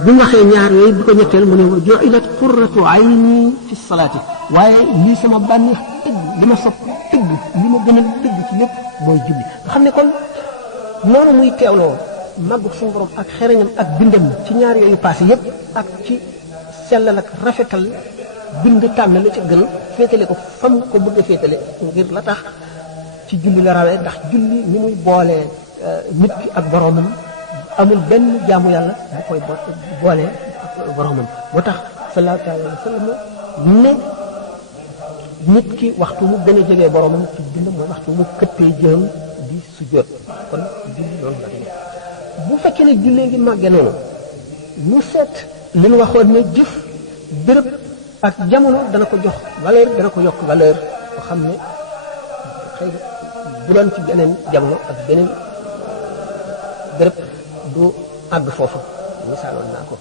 bi mu waxee ñaar yooyu bi ko ñetteel mu ne wa ju'ilat qurratu ayni fi salaati waaye lii sama bànneex dëgg li ma sopp dëgg li ma gën a dëgg ci lépp mooy julli nga xam ne kon noonu muy teewloo màggu suñu borom ak xereñam ak bindam ci ñaar yooyu passé yépp ak ci sellal ak rafetal bind tànn la ca gën féetale ko fam ko bëgg a féetale ngir la tax ci julli la rawee ndax julli ni muy boolee nit ki ak boromam amul benn jaamu yàlla bu koy boolee ak boromam moo tax sallallahu alayhi wa sallam ne nit ki waxtu mu gën a jegee boromam ci dund mooy waxtu mu këppee jëm di sujjóot kon julli loolu la def bu fekkee ne jullee gi màggee noonu ñu seet li ñu waxoon ne jëf béréb ak jamono dana ko jox valeur dana ko yokk valeur boo xam ne xëy bu doon ci beneen jamono ak beneen béréb du àgg foofu misaaloon naa ko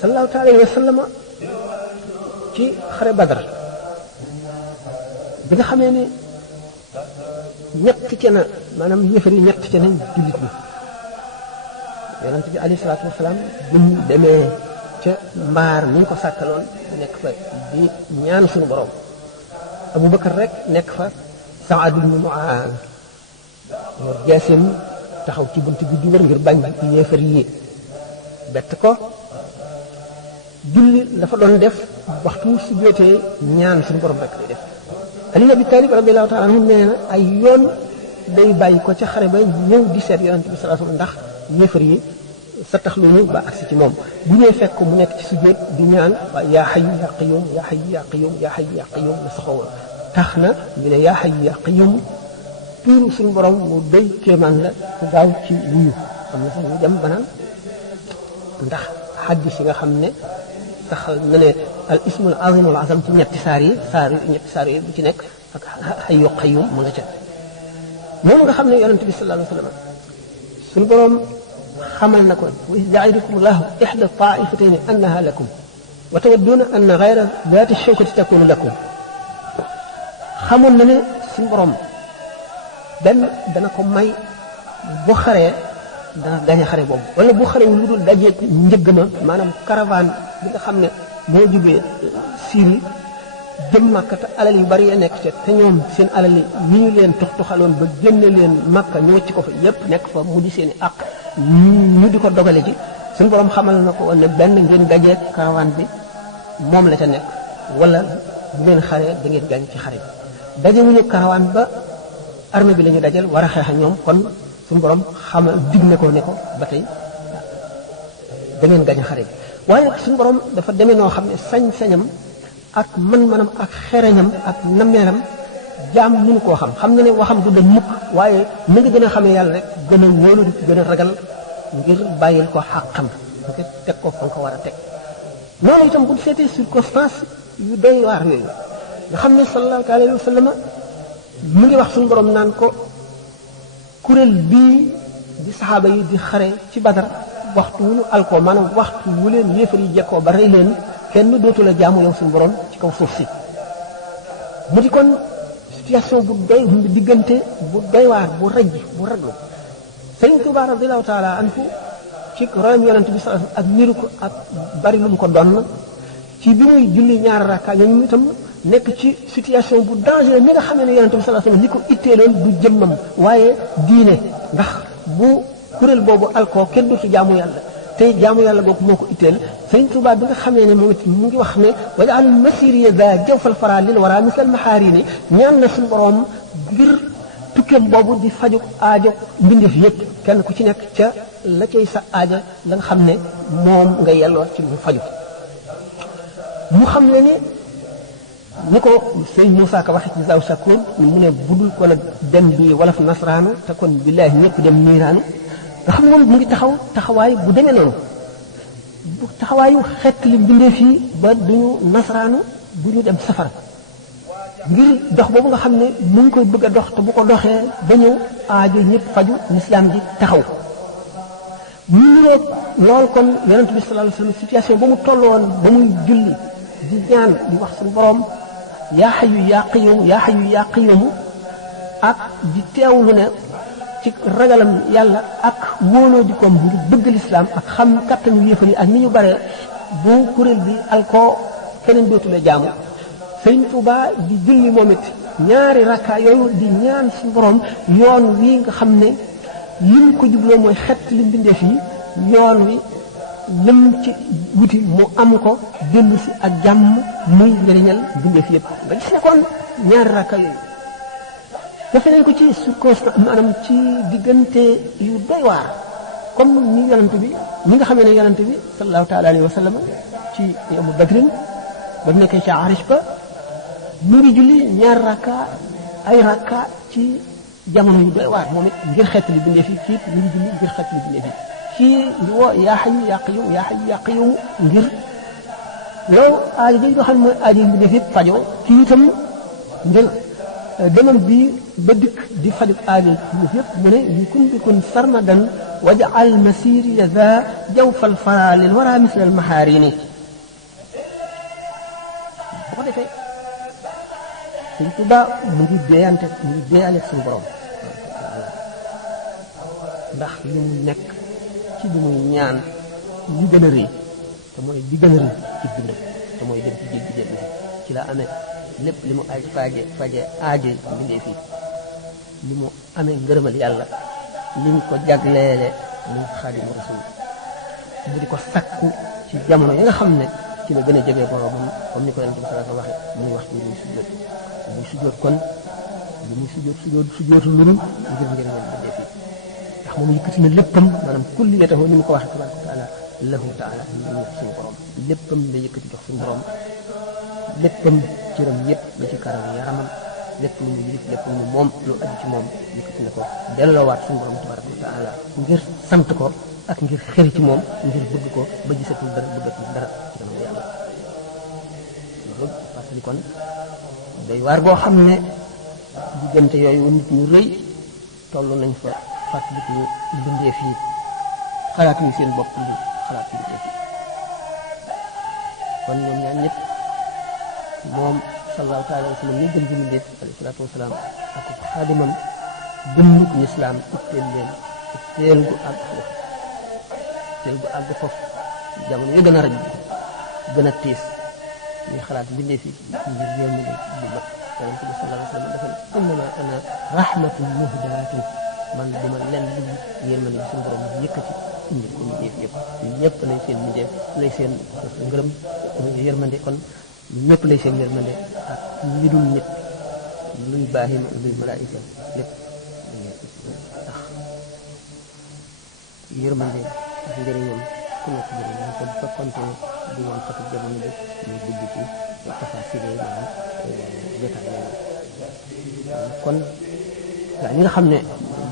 sallallahu taala alayhi wa sallam ci xare Badar bi nga xamee ne ñett ca na maanaam yëfar yi ñett ca na jullit ñi yonent bi alayhi salaatu wasalaam bi mu demee ca mbaar mi ñu ko sàkkaloon nekk fa di ñaan suñu borom Abubakar rek nekk fa Saad ibn Muaaz yor jaaseem taxaw ci bunt bi di wër ngir bañ yéefar yi bett ko julli dafa doon def waxtu si jotee ñaan suñu borom rek lay def Ali ibn Abi Talib radiyallahu ta'ala anhu nee na ay yoon day bàyyi ko ca xare ba ñëw di seet yonent bi sallallahu alayhi wasallam ndax yéefar yi sa tax lu ñu ba agsi ci moom bu ñëwee fekk mu nekk ci sujjóot di ñaan waa yaa hayyu yaa qayyum yaa hayyu yaa qayyum yaa hayyu yaa qayyum la saxoo tax na ñu ne yaa hayyu yaa qayyum tuuru suñu borom mu doy kéemaan la ku gaaw ci wuyu xam na sax ñu dem banaan ndax xaddis yi nga xam ne sax na ne al ismul azim wal azam ci ñetti saar yi bu ci nekk ak hayyu qayyum mu nga ca moom nga xam ne yonent bi sallallahu alayhi wa sallam suñu borom xamal na ko wa ya'idukum llahu ihda ta'ifatayni annaha lakum wa tawadduna anna ghayra dhati shawkati takunu lakum xamoon na ne suñu borom benn dana ko may bu xaree dana gañe xare boobu wala bu xare wu lu dul dajeeg njëgg ma maanaam caravane bi nga xam ne moo jógee Syrie jëm Makka te alal yu bari ya nekk ca te ñoom seen alal yi ñu leen tuxtuxaloon ba génne leen Makka ñu wacc ko fa yépp nekk fa mu di seen i àq ñu di ko dogale ji suñu borom xamal na ko woon ne benn ngeen dajeeg caravane bi moom la ca nekk wala bu ngeen xaree da ngeen gañ ci xare bi daje wuñu caravane ba armée bi la ñu dajal war a xeex ak ñoom kon suñu borom xamal dig na ko ne ko ba tey da ngeen gañ xare bi waaye suñu borom dafa demee noo xam ne sañ-sañam ak mën-mënam ak xereñam ak nammeelam jaam mënu koo xam na ne waxam du dem mukk waaye na nga gën a xamee yàlla rek gën a wóolu di gën a ragal ngir bàyyil ko xàqam ngir teg ko fa nga ko war a teg noonu itam bu seetee circonstance yu doy waar yooyu nga xam ne sallallahu alayhi wa sallam mu ngi wax suñu borom naan ko kuréel bii di saxaaba yi di xare ci Badar waxtu wu ñu alkoo maanaam waxtu wu leen yéefar yi jekkoo ba rey leen kenn dootu la jaamu yow suñu borom ci kaw suuf si mu di kon situation bu doy diggante bu doy waar bu rëj bu raglu Sëriñ Tuubaa radiyallahu taala anhu ci royam yonent bi sallallahu alayhi wasallam ak niru ko ak bari lu mu ko doon ci bi muy julli ñaari rakka ñooñu itam nekk ci situation bu dangereux ni nga xamee ne yonent bi sallallahu alayhi wasallam li ko itteeloon du jëmmam waaye diine ndax bu kuréel boobu alkoo kenn dootu jaamu yàlla tey jaamu yàlla googu moo ko itteel Sëriñ Tuubaa bi nga xamee ne moom it mu ngi wax ne waj'al masiriya za jawfal fara lil wara misal maxaarini ñaan na suñu borom ngir tukkeem boobu di faju aajo mbindeef yëpp kenn ku ci nekk ca la cay sa aajo la nga xam ne moom nga yelloo ci mu faju mu xam ne ni ko sëñ Moussa Ka waxee ci Zaw Sakoor mu ne budul ko nag dem bi wolof nasraanu te kon billaahi ñëpp dem niiraanu nga xam ne moom mu ngi taxaw taxawaay bu demee noonu bu taxawaayu xeet li bindeef yi ba duñu nasraanu bu ñu dem safara ngir dox boobu nga xam ne mu ngi koy bëgg a dox te bu ko doxee ba ñëw aajo ñëpp faju lislaam gi taxaw mu ñëw lool kon yonent bi sallallahu alayhi wasallam situation ba mu tolloon ba muy julli di ñaan di wax suñu borom yaa hayyu yaa qayyum yaa hayyu yaa qayyum ak di teewlu ne ci ragalam yàlla ak wóoloo di ko ngir bëgg lislaam ak xam kattanu yéefar yi ak ni ñu bare bu kuréel bi alkoo keneen dootu la jaamu Sëriñ Tuubaa di julli moom it ñaari rakka yooyu di ñaan suñu borom yoon wi nga xam ne lim ko jubloo mooy xett li mbindeef yi yoon wi lëm ci wuti mu am ko dellu si ak jàmm muy njëriñal mbindeef yëpp nga gis ne kon ñaari rakka yooyu dafa nañ ko ci circonstance maanaam ci diggante yu doy waar comme ni yonent bi ñi nga xamee ne yonent bi sallallahu taala alayhi wa sallam ci yawmu badrin ba mu nekkee ca arish ba mu ngi julli ñaar rakka ay rakka ci jamono yu doy waar moom it ngir xeetali bindee fi kii ñu ngi julli ngir xeetali bindee fi kii di woo yaa hayyu yaa qayyum yaa hayyu yaa qayyum ngir yow aajo ji nga xam ne mooy aajo yi bindee fi fajoo kii itam ngir demam bi ba dikk di faju aajo yi yëpp mu ne li kun bi kun sarmadan waj'al masiri za jawfal fara lil wara misl al maharini bu ko defee Sëñ Tuubaa mu ngi déeyante suñu borom ndax li mu nekk ci li muy ñaan li gën a rëy te mooy li gën a rëy ci dund te mooy dem ci géej gi dellu si ci la amee lépp li mu aj faje aajo mbindee fii li mu amee ngërëmal yàlla li mu ko jagleele muy Xaadimu Rasuul bu di ko sakku ci jamono yi nga xam ne ci la gën a jege boromam comme ni ko Yonent bi sallallahu alayhi wa sallam waxe muy wax ci muy sujjóot muy sujjóot kon li muy sujjóotu lun ngir njëriñal mbindee fii ndax moom yëkkati na léppam maanaam kulliyatahu ni mu ko waxee tabaraka wa taala lahu taala ñu ñëpp suñu borom léppam la yëkkati jox suñu borom léppam cëram yëpp la ci karam yaramam lépp lu mu yilif lépp lu mu moom lu aju ci moom yëkkati na ko delloowaat suñu borom tabaraka wa taala ngir sant ko ak ngir xëri ci moom ngir bëgg ko ba gisatul dara bëggatul dara ci kanam yàlla loolu parce que kon day waar goo xam ne diggante yooyu nit ñu rëy toll nañ fa fàttaliku bindee fii xalaatuñu seen bopp lu xalaat bindee fii kon ñoom ñaan ñëpp moom sallallahu taala wa sallam ni gën bi mu def alayhi salaatu wasalaam ak xaadimam dënnuk lislaam itteel leen itteel gu àgg foofu jamono yu gën a raj gën a tiis ñuy xalaat bindee fi ngir yéemu leen bu mat yonent bi sallallahu alayhi wa sallam dafa ne innama ana rahmatun muhdaatun man duma leen dugg yërmande suñu borom yëkkati indi ko mbindeef yëpp ñëpp lay seen mbindeef lay seen ngërëm yërmande kon ñëpp lay seen yërmande ak ñi dul nit luy baahima luy malaayika lépp tax yërmande ak njëriñam ku nekk jëriñ ko fekkonte di woon fatu jamono bi muy dugg ci tafaasir yi maanaam jotaay yooyu kon gaa ñi nga xam ne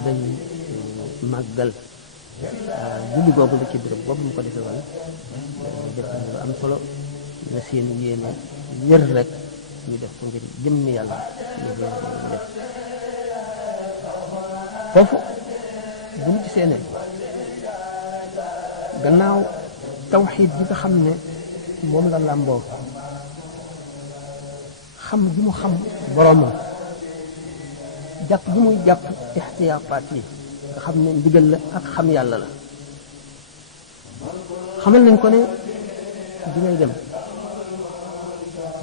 dañ màggal julli googu la ci béréb boobu mu ko defee woon def lu am solo na seen yéene wér rek ñu def ko ngir jëmmi yàlla ñu def foofu bu ñu gisee ne gannaaw tawxiid bi nga xam ne moom la làmboo xam bi mu xam boroomam jàpp bi muy jàpp ixtiyaapaat yi nga xam ne ndigal la ak xam yàlla la xamal nañ ko ne di ngay dem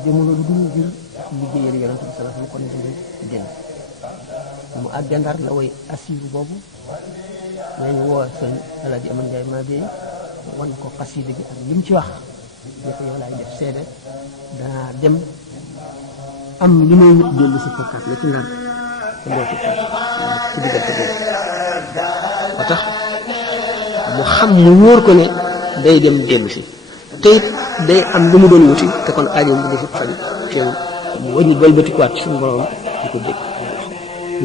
demuloo lu dul ngir liggéeyal yonent bi sallallahu alayhi wasallam kon dangay génn mu àggee Ndar la way asiru boobu nañu woo sëñ Alaaji Aman Njaay maa bi wan ko xasida gi ak li mu ci wax ne ko yow laay def seede danaa dem am li may wut dellu si fekkaat la ci Ndar te doo ci fekk ci diggante boobu moo tax mu xam mu wóor ko ne day dem dellu si te it day am lu mu doon wuti te kon aajo mu defut fan teew mu wàññi balbatikuwaat ci suñu borom di ko dégg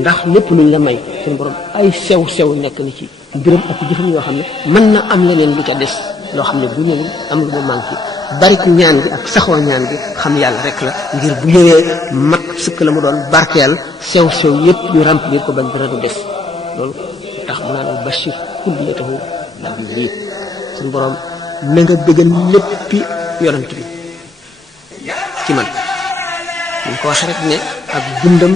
ndax lépp luñ la may suñu borom ay sew-sew nekk na ci mbiram ak jëfam yoo xam ne mën na am leneen lu ca des loo xam ne bu ñëwul am lu mu manqué bari ku ñaan gi ak saxoo ñaan gi xam yàlla rek la ngir bu ñëwee mat sëkk la mu doon barkeel sew-sew yépp ñu remplir ko bañ dara du des loolu tax mu naan bashir kulliyatahu la bi lii suñu borom na nga bëggal léppi yonent bi ci man ñu ko waxee rek ne ak dundam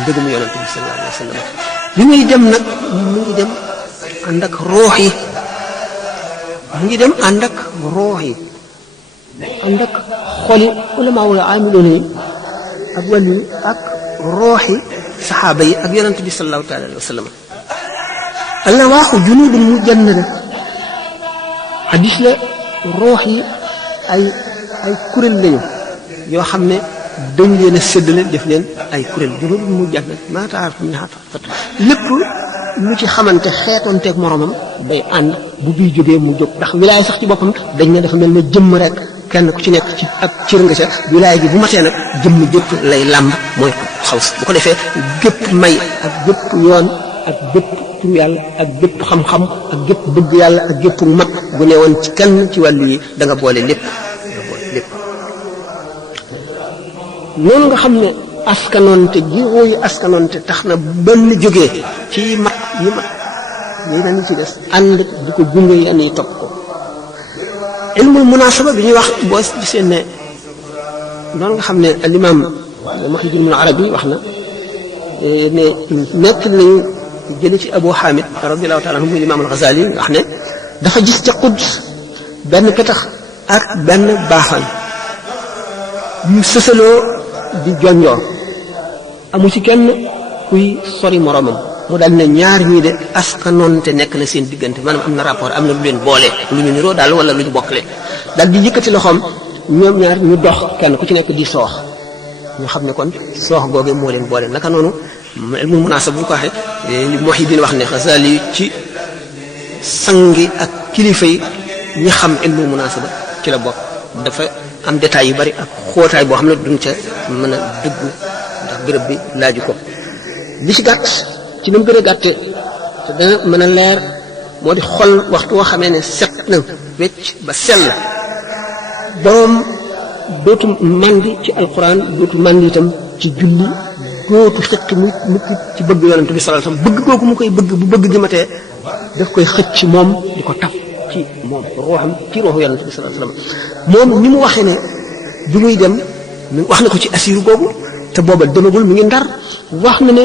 mbëggum yonent bi sallallahu alayhi wa sallam li muy dem nag mu ngi dem ànd ak roox yi mu ngi dem ànd ak roox yi ànd ak xoli ulamaawul aamiloon yi ak wàllu yi ak roox yi saxaaba yi ak yonent bi sallallahu alayhi wa sallam allah waaxu junudun mujannada xadis la roox yi ay kuréel lañu yoo xam ne dañ leen a séddale def leen ay kuréel junub mu jànn maataar fat lépp lu ci xamante xeetonteeg moromam day ànd bu bii jógee mu jóg ndax wilaay sax ci boppam dañ ne dafa mel ne jëmm rek kenn ku ci nekk ci ak cër nga ca wilaay gi bu matee nag jëmm jëpp lay làmb mooy xaws bu ko defee gépp may ak gépp yoon ak gépp tur yàlla ak gépp xam-xam ak gépp bëgg yàlla ak gépp mat bu ne woon ci kenn ci wàllu yi da nga boole lépp noonu nga xam ne askanoonte gi wooyu askanoonte tax na benn jógee ci mat yi nañu ci des ànd di ko gunge yenn yi topp ko ilmul munasaba bi ñuy wax boo gisee ne noonu nga xam ne al imam Muhyiddin Ibn Arabi wax na ne nekk nañu jële ci Abu Hamid radiyallahu taala anhu muy imam al-Ghazali wax ne dafa gis ca Quds benn petax ak benn baaxal yu sësaloo di jonjoo amu ci kenn kuy sori moromam mu daal ne ñaar ñii de askanoonte nekk na seen diggante maanaam am na rapport am na lu leen boole lu ñu niroo daal wala lu ñu bokkale daal di yëkkati loxoom ñoom ñaar ñu dox kenn ku ci nekk di soox ñu xam ne kon soox googe moo leen boole naka noonu ilmul munaasab bu ñu ko waxee li Muhyiddin wax ne Ghazali ci sangi ak kilifa yi ñi xam ilmul munaasaba ci la bokk dafa am détails yu bari ak xóotaay boo xam ne duñ ca mën a dëgg ndax béréb bi laaju ko li ci gàtt ci ni mu gën a gàtte te dana mën a leer moo di xol waxtu woo xamee ne set na wecc ba sell boroom dootu mandi ci alquran dootu mandi itam ci julli dootu xëcc mu ci bëgg yonent bi sallallahu alayhi wasallam bëgg googu mu koy bëgg bu bëgg gi matee daf koy xëcc moom di ko taf ci moom ruuxam ci ruuxu yonent bi sallallahu alayhi wasallam moom ni mu waxee ne bi muy dem wax na ko ci asiru boobu te booba demagul mi ngi Ndar wax na ne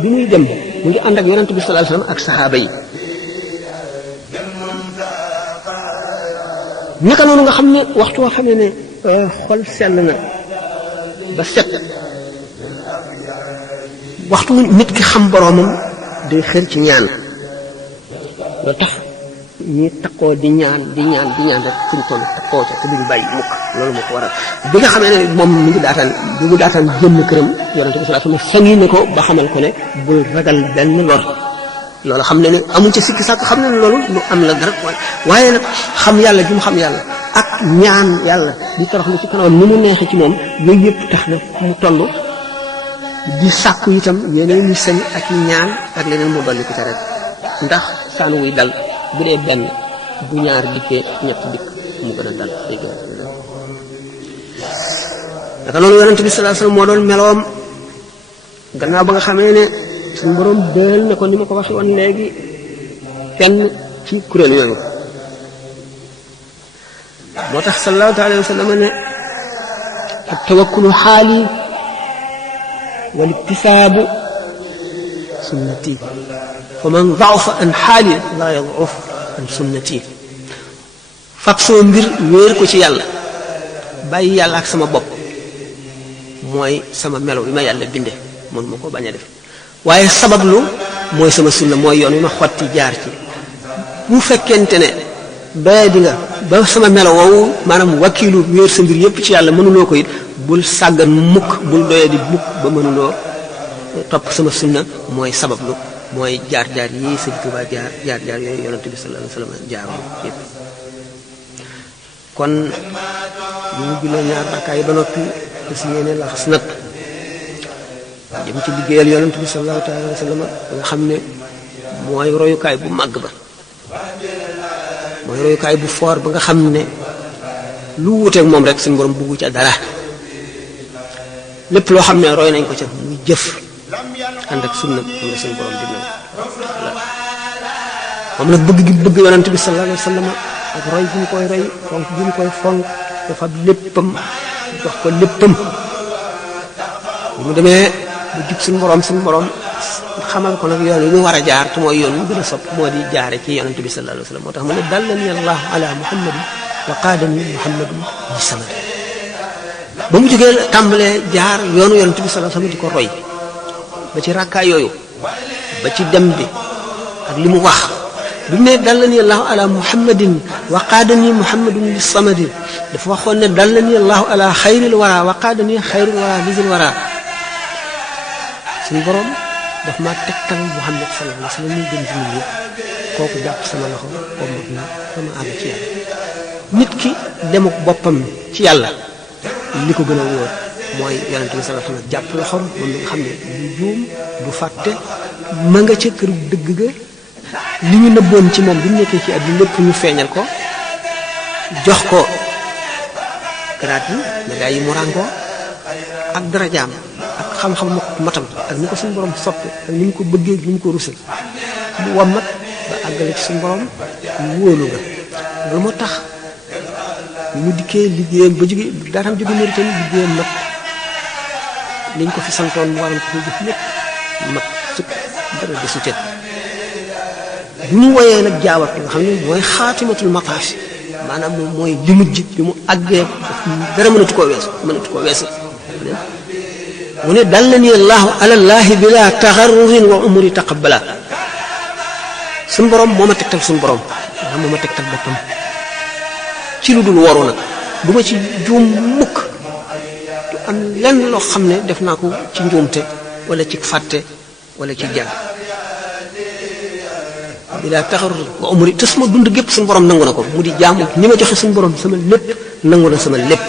bi muy dem mu ngi ànd ak yonent bi sallallahu alayhi wasallam ak saxaaba yi naka noonu nga xam ne waxtu woo xam ne xol sell na ba set waxtu nit ki xam boroomam day xër ci ñaan loolu tax ñi takkoo di ñaan rek fuñ toll takkoo ca te duñu bàyyi mukk loolu moo ko waral bi nga xamee ne moom mi ngi daataan génn këram yonente bi sallallahu alayhi wasallam sañi ne ko ba xamal ko ne bul ragal benn lor loolu xam ne ne amuñ ca sikki sàkk xam ne ne loolu lu am la dara waaye nag xam yàlla gi mu xam yàlla ak ñaan yàlla di toroxlu ci kanamam ni mu neexee ci moom yooyu yëpp tax na mu toll di sàkku itam yeneen ñi sañ ak ñaan ak leneen mu dolli ko ca rek ndax saan wuy dal bu dee benn bu ñaar dikkee ñett dikk mu gën a dal day gën naka noonu yonente bi sallallahu alayhi wasallam moo doon meloom gannaaw ba nga xamee ne suñu borom dël na ko ni ma ko waxee woon léegi kenn ci kuréel yooyu moo tax sallallahu alayhi wasallam ne ak tawakkulu xaali wal iktisaabu sunnati fa man da'afa an xaali la yad'uf an sunnati fab soo mbir wéer ko ci yàlla bàyyi yàlla ak sama bopp mooy sama melo bi ma yàlla binde mën ma ko bañ a def waaye sabablu mooy sama sunna mooy yoon wi ma xotti jaar ci bu fekkente ne doye di nga ba sama melo woowu maanaam wakiilu wéer sa mbir yépp ci yàlla mënuloo ko it bul sàggan mukk bul doye di mukk ba mënuloo topp sama sunna mooy sabablu mooy jaar-jaar yi Sëñ Tuubaa jaar-jaar yooyu yonent bi sallallahu alayhi wasallam jaaroon yépp kon bu ñu jullee ñaar rakkaa yi ba noppi si yéene laxas nag jëm ci liggéeyal yonent bi sallallahu alayhi wasallam nga xam ne mooy royukaay bu màgg ba mooy royukaay bu foor ba nga xam ne lu wuteeg moom rek suñu borom buggu ca dara lépp loo xam ne roy nañ ko ca muy jëf ànd ak sunna moom la suñu borom di na moom nag bëgg gi bëgg yonent bi sallallahu alayhi wasallam ak roy gi ñu koy roy fonk gi ñu koy fonk dafa léppam jox ko léppam bu mu demee bu jub suñu borom xamal ko nag yoon wi mu war a jaar te mooy yoon wi gën a sopp moo di jaare ci yonent bi sallallahu alayhi wasallam moo tax mu ne dallani allahu ala muhammadin wa qaadani muhammadun li samad ba mu jógee tàmbalee jaar yoonu yonent bi sallallahu alayhi wasallam di ko roy ba ci rakkaa yooyu ba ci dem bi ak li mu wax bi mu ne dallani allahu ala muhammadin wa qaadani muhammadun li samad dafa waxoon ne dallani allahu ala xayril wara wa qaadani xayril wara lisil wara suñu borom daf maa tegtal Muhammad sallallahu alayhi wasallam muy gën ci nit ñi kooku jàpp sama loxo boobu na sama àgg ci yàlla nit ki demuk boppam ci yàlla li ko gën a wóor mooy yonent bi sallallahu alayhi wasallam jàpp loxoom moom nga xam ne du juum du fàtte ma nga ca këru dëgg ga li ñu nëbboon ci moom bi mu nekkee ci àdduna lépp ñu feeñal ko jox ko garaat yi médailles yi mu ràngoo ak darajaam ak xam-xam matam ak ni ko suñu borom soppe ak ni mu ko bëggee ni mu ko rusal mu wammat ba àggale ci suñu borom wóolu nga loolu moo tax mu dikkee liggéeyam ba jóge daatam jóge Mauritanie liggéeyam mat liñ ko fi santoon mu waroon ko fi jëf lépp mat sëkk dara desu ca bi mu woyee nag jaawat nga xam ne mooy xaatimatul mataaf maanaam moom mooy li mujj bi mu àggee dara mënatu koo weesu mu ne dallani allahu ala llahi bila taxarrurin wa umri taqabbala suñu borom moo ma tegtal suñu borom waaw moo ma tegtal boppam ci lu dul waru nag bu ma ci juum mukk du am lenn loo xam ne def naa ko ci njuumte wala ci fàtte wala ci jàng bila taxarrur wa umri te sama dund gépp suñu borom nangu na ko mu di jaamu ni ma joxe suñu borom sama lépp nangu na sama lépp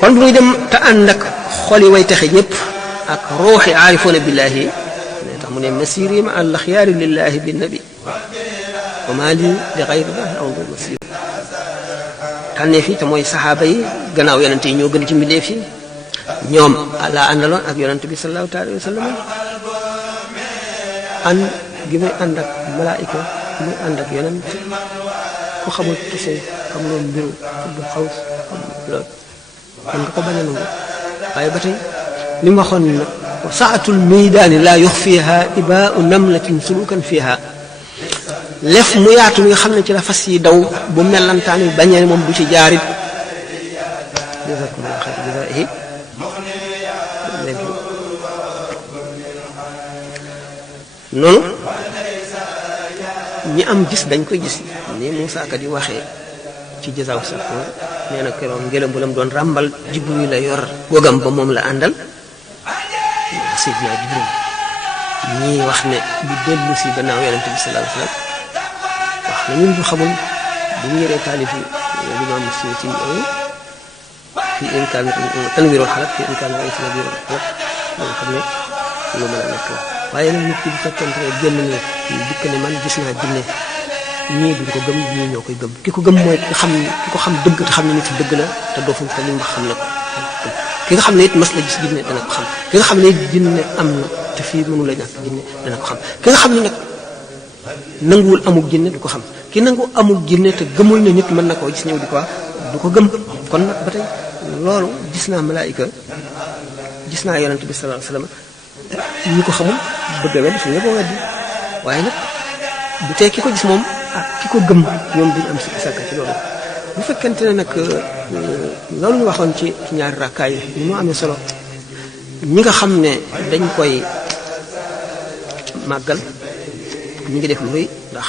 kon bu muy dem te ànd ak xol yi way taxe ñëpp ak ruuxi aarifoona billahi ne tax mu ne masiri ma al axyaari lillahi bi nabi wa maa li li xayri llahi awdu masir tànnee fi te mooy saxaaba yi gannaaw yonente yi ñoo gën ci mbindeef yi ñoom laa àndaloon ak yonente bi sallallahu alayhi wa sallam ànd gi muy ànd ak malaayika gi muy ànd ak yonent ku xamul tuse xam loolu mbiru tudd xaws xam loolu man nga ko bañ a nangu waaye ba tey li mu waxoon nag saatul meydaani laa yox fiiha ibaau namlatin sulukan fiiha lef mu yaatu mi nga xam ne ci la fas yi daw bu mellantaan yi bañee moom du ci jaarit jazakumullahu xayr jazaa'ihi noonu ñi am gis dañ koy gis ni Muusaa Ka di waxee ci jazaaw sax nee na keroog ngelaw bu lam doon ràmbal Jibril la yor gogam ba moom la àndal Seydina Jibril ñii wax ne bu dellu si gannaaw yonent bi sallallahu alayhi wasallam wax na ñun ñu xamul bu ñu yoree taalif Imaam Suyuuti fi imkaan tanwiirul xalaq fi imkaan tanwiirul xalaq nga xam ne lu mën a nekk la waaye nag nit ki bu fekkente ne génn ne dikk ne man gis naa jinne ñii duñ ko gëm ñii ñoo koy gëm ki ko gëm mooy ki ko xam dëgg te xam ne nit dëgg la te doful te li mu xam ne ko ki nga xam ne it mas la gis jinne dana ko xam ki nga xam ne it jinne am na te fii mënu la ñàkk jinne dana ko xam ki nga xam ne nag nanguwul amul jinne du ko xam ki nangu amul jinne te gëmul ne nit mën na koo gis ñëw di ko wax du ko gëm kon nag ba tey loolu gis naa malaayika gis naa yonent bi sallallahu alayhi wasallam ñi ko xamul bëgg a wedd suñu la boo weddi waaye nag bu tey ki ko gis moom ak ki ko gëm ñoom duñu am si sàkka ci loolu bu fekkente ne nag loolu ñu waxoon ci ñaari rakkaay yi mu amee solo ñi nga xam ne dañ koy màggal ñu ngi def lu rëy ndax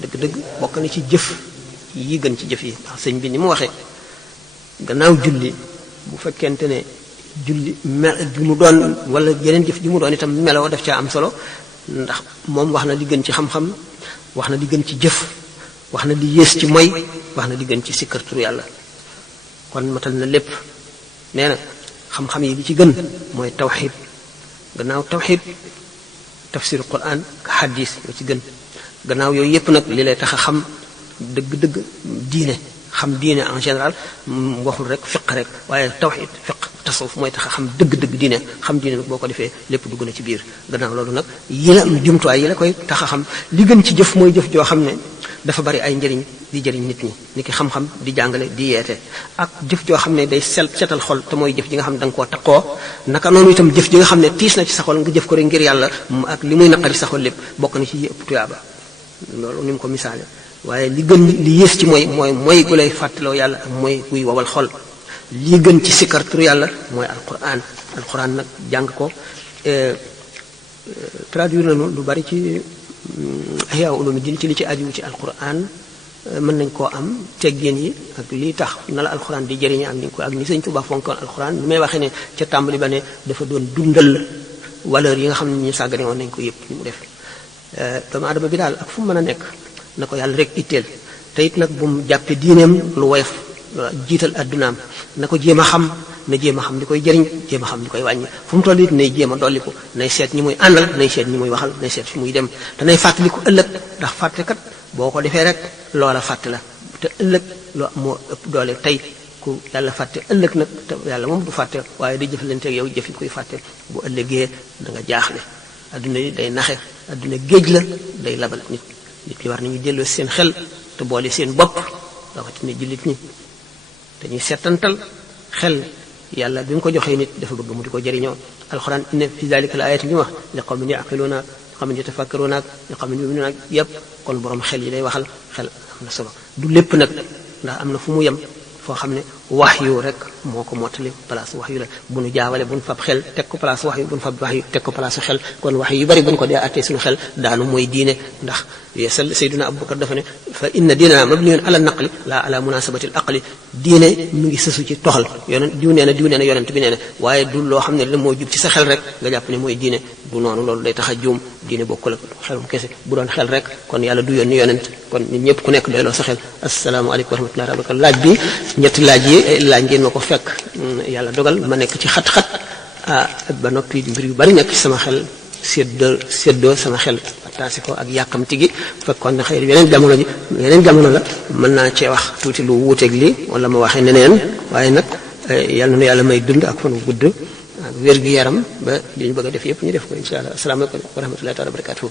dëgg-dëgg bokk na ci jëf yi gën ci jëf yi ndax sëñ bi ni mu waxee gannaaw julli bu fekkente ne julli bi mu doon wala yeneen jëf ji mu doon itam meloo def caa am solo ndax moom wax na li gën ci xam-xam wax na li gën ci jëf wax na li yées ci moy wax na li gën ci sikkar turu yàlla kon matal na lépp nee na xam-xam yi li ci gën mooy tawxid gannaaw tawxid tafsir quran ka xadis nga ci gën gannaaw yooyu yépp nag li lay tax a xam dëgg-dëgg diine xam diine en général waxul rek fiq rek waaye tawxid fiq tasawuf mooy tax a xam dëgg-dëgg diine xam diine nag boo ko defee lépp dugg na ci biir gannaaw loolu nag yi la jumtuwaay yi la koy tax a xam li gën ci jëf mooy jëf joo xam ne dafa bari ay njëriñ di jëriñ nit ñi ni ki xam-xam di jàngale di yeete ak jëf joo xam ne day setal xol te mooy jëf ji nga xam ne da nga koo taqoo naka noonu itam jëf ji nga xam ne tiis na ci sa xol nga jëf ko rek ngir yàlla ak li muy naqari sa xol lépp bokk na ci yi ëpp tuyaaba loolu ni mu ko misaale waaye li gën li yées ci mooy gu lay fàttaloo yàlla ak mooy guy wawal xol li gën ci sikkar turu yàlla mooy alquran nag jàng ko traduire nañu lu bari ci Ihya Ulumuddin ci li ci aju ci alquran mën nañ koo am teggin yi ak lii tax na la alquran di jëriñe ak ni Sëñ Tuubaa fonkoon alquran ni may waxee ne ca tàmbali ba ne dafa doon dundal valeur yi nga xam ne ñu sàggane woon nañ ko yëpp ni mu def doomu aadama bi daal ak fu mu mën a nekk na ko yàlla rek itteel te it nag bu mu jàppe diineem lu woyof jiital addunaam na ko jéem a xam na jéem a xam li koy jëriñ jéem a xam li koy wàññi fu mu toll it nay jéem a dolliku nay seet ñi muy àndal nay seet ñi muy waxal nay seet fi muy dem te nay fàttaliku ëllëg ndax fàtte kat boo ko defee rek loola fàtte la te ëllëg loo moo ëpp doole tey ku yàlla fàtte ëllëg nag te yàlla moom du fàtte waaye day jëflanteeg yow jëf yi koy fàtte bu ëllëgee da nga jaaxle adduna yi day naxe adduna géej la day labal nit ñi war nañu delloo seen xel te boole seen bopp rawatina jullit ñi dañuy settantal xel yàlla bi mu ko joxee nit dafa bëgg mu di ko jëriñoo alxuraan inna fi zalika la ayatin bi mu wax li qawmin yaqiluuna li qawmin yatafakkaruuna li qawmin yuminuuna yépp kon borom xel yi lay waxal xel am na solo du lépp nag ndax am na fu mu yem foo xam ne wax yu rek moo ko mottali place wax yu la bu nu jaawale bu nu fab xel teg ko place wax yu bu nu fab wax yu teg ko place xel kon wax yu bari bu nu ko dee attee suñu xel daanu mooy diine ndax yeesal Seydina Abubakar dafa ne fa inna diinana mabniyun ala naqli la ala munasabati al aqli diine mi ngi sësu ci toxal yonent diw nee na yonent bi nee na waaye du loo xam ne la moo jub ci sa xel rek nga jàpp ne mooy diine du noonu loolu day tax a juum diine bokkul ak xelum kese bu doon xel rek kon yàlla du yónni yonent kon ñun ñëpp ku nekk doyloo sa xel asalaamaaleykum wa rahmatullahi wa barakatuh laaj bi ñetti laaj yi laaj ngeen ma ko fekk yàlla dogal ma nekk ci xat-xat ba noppi mbir yu bari nekk ci sama xel séddoo sama xel taasi ko ak yàkkamti gi fekkoon ne xëy yeneen jamono la mën naa cee wax tuuti lu wuuteeg lii wala ma waxee neneen waaye nag yal na nu yàlla may dund ak fan wu gudd ak wér gi yaram ba li ñu bëgg a def yëpp ñu def ko insha allah asalaamaaleykum wa rahmatullahi taala wa barakatuhu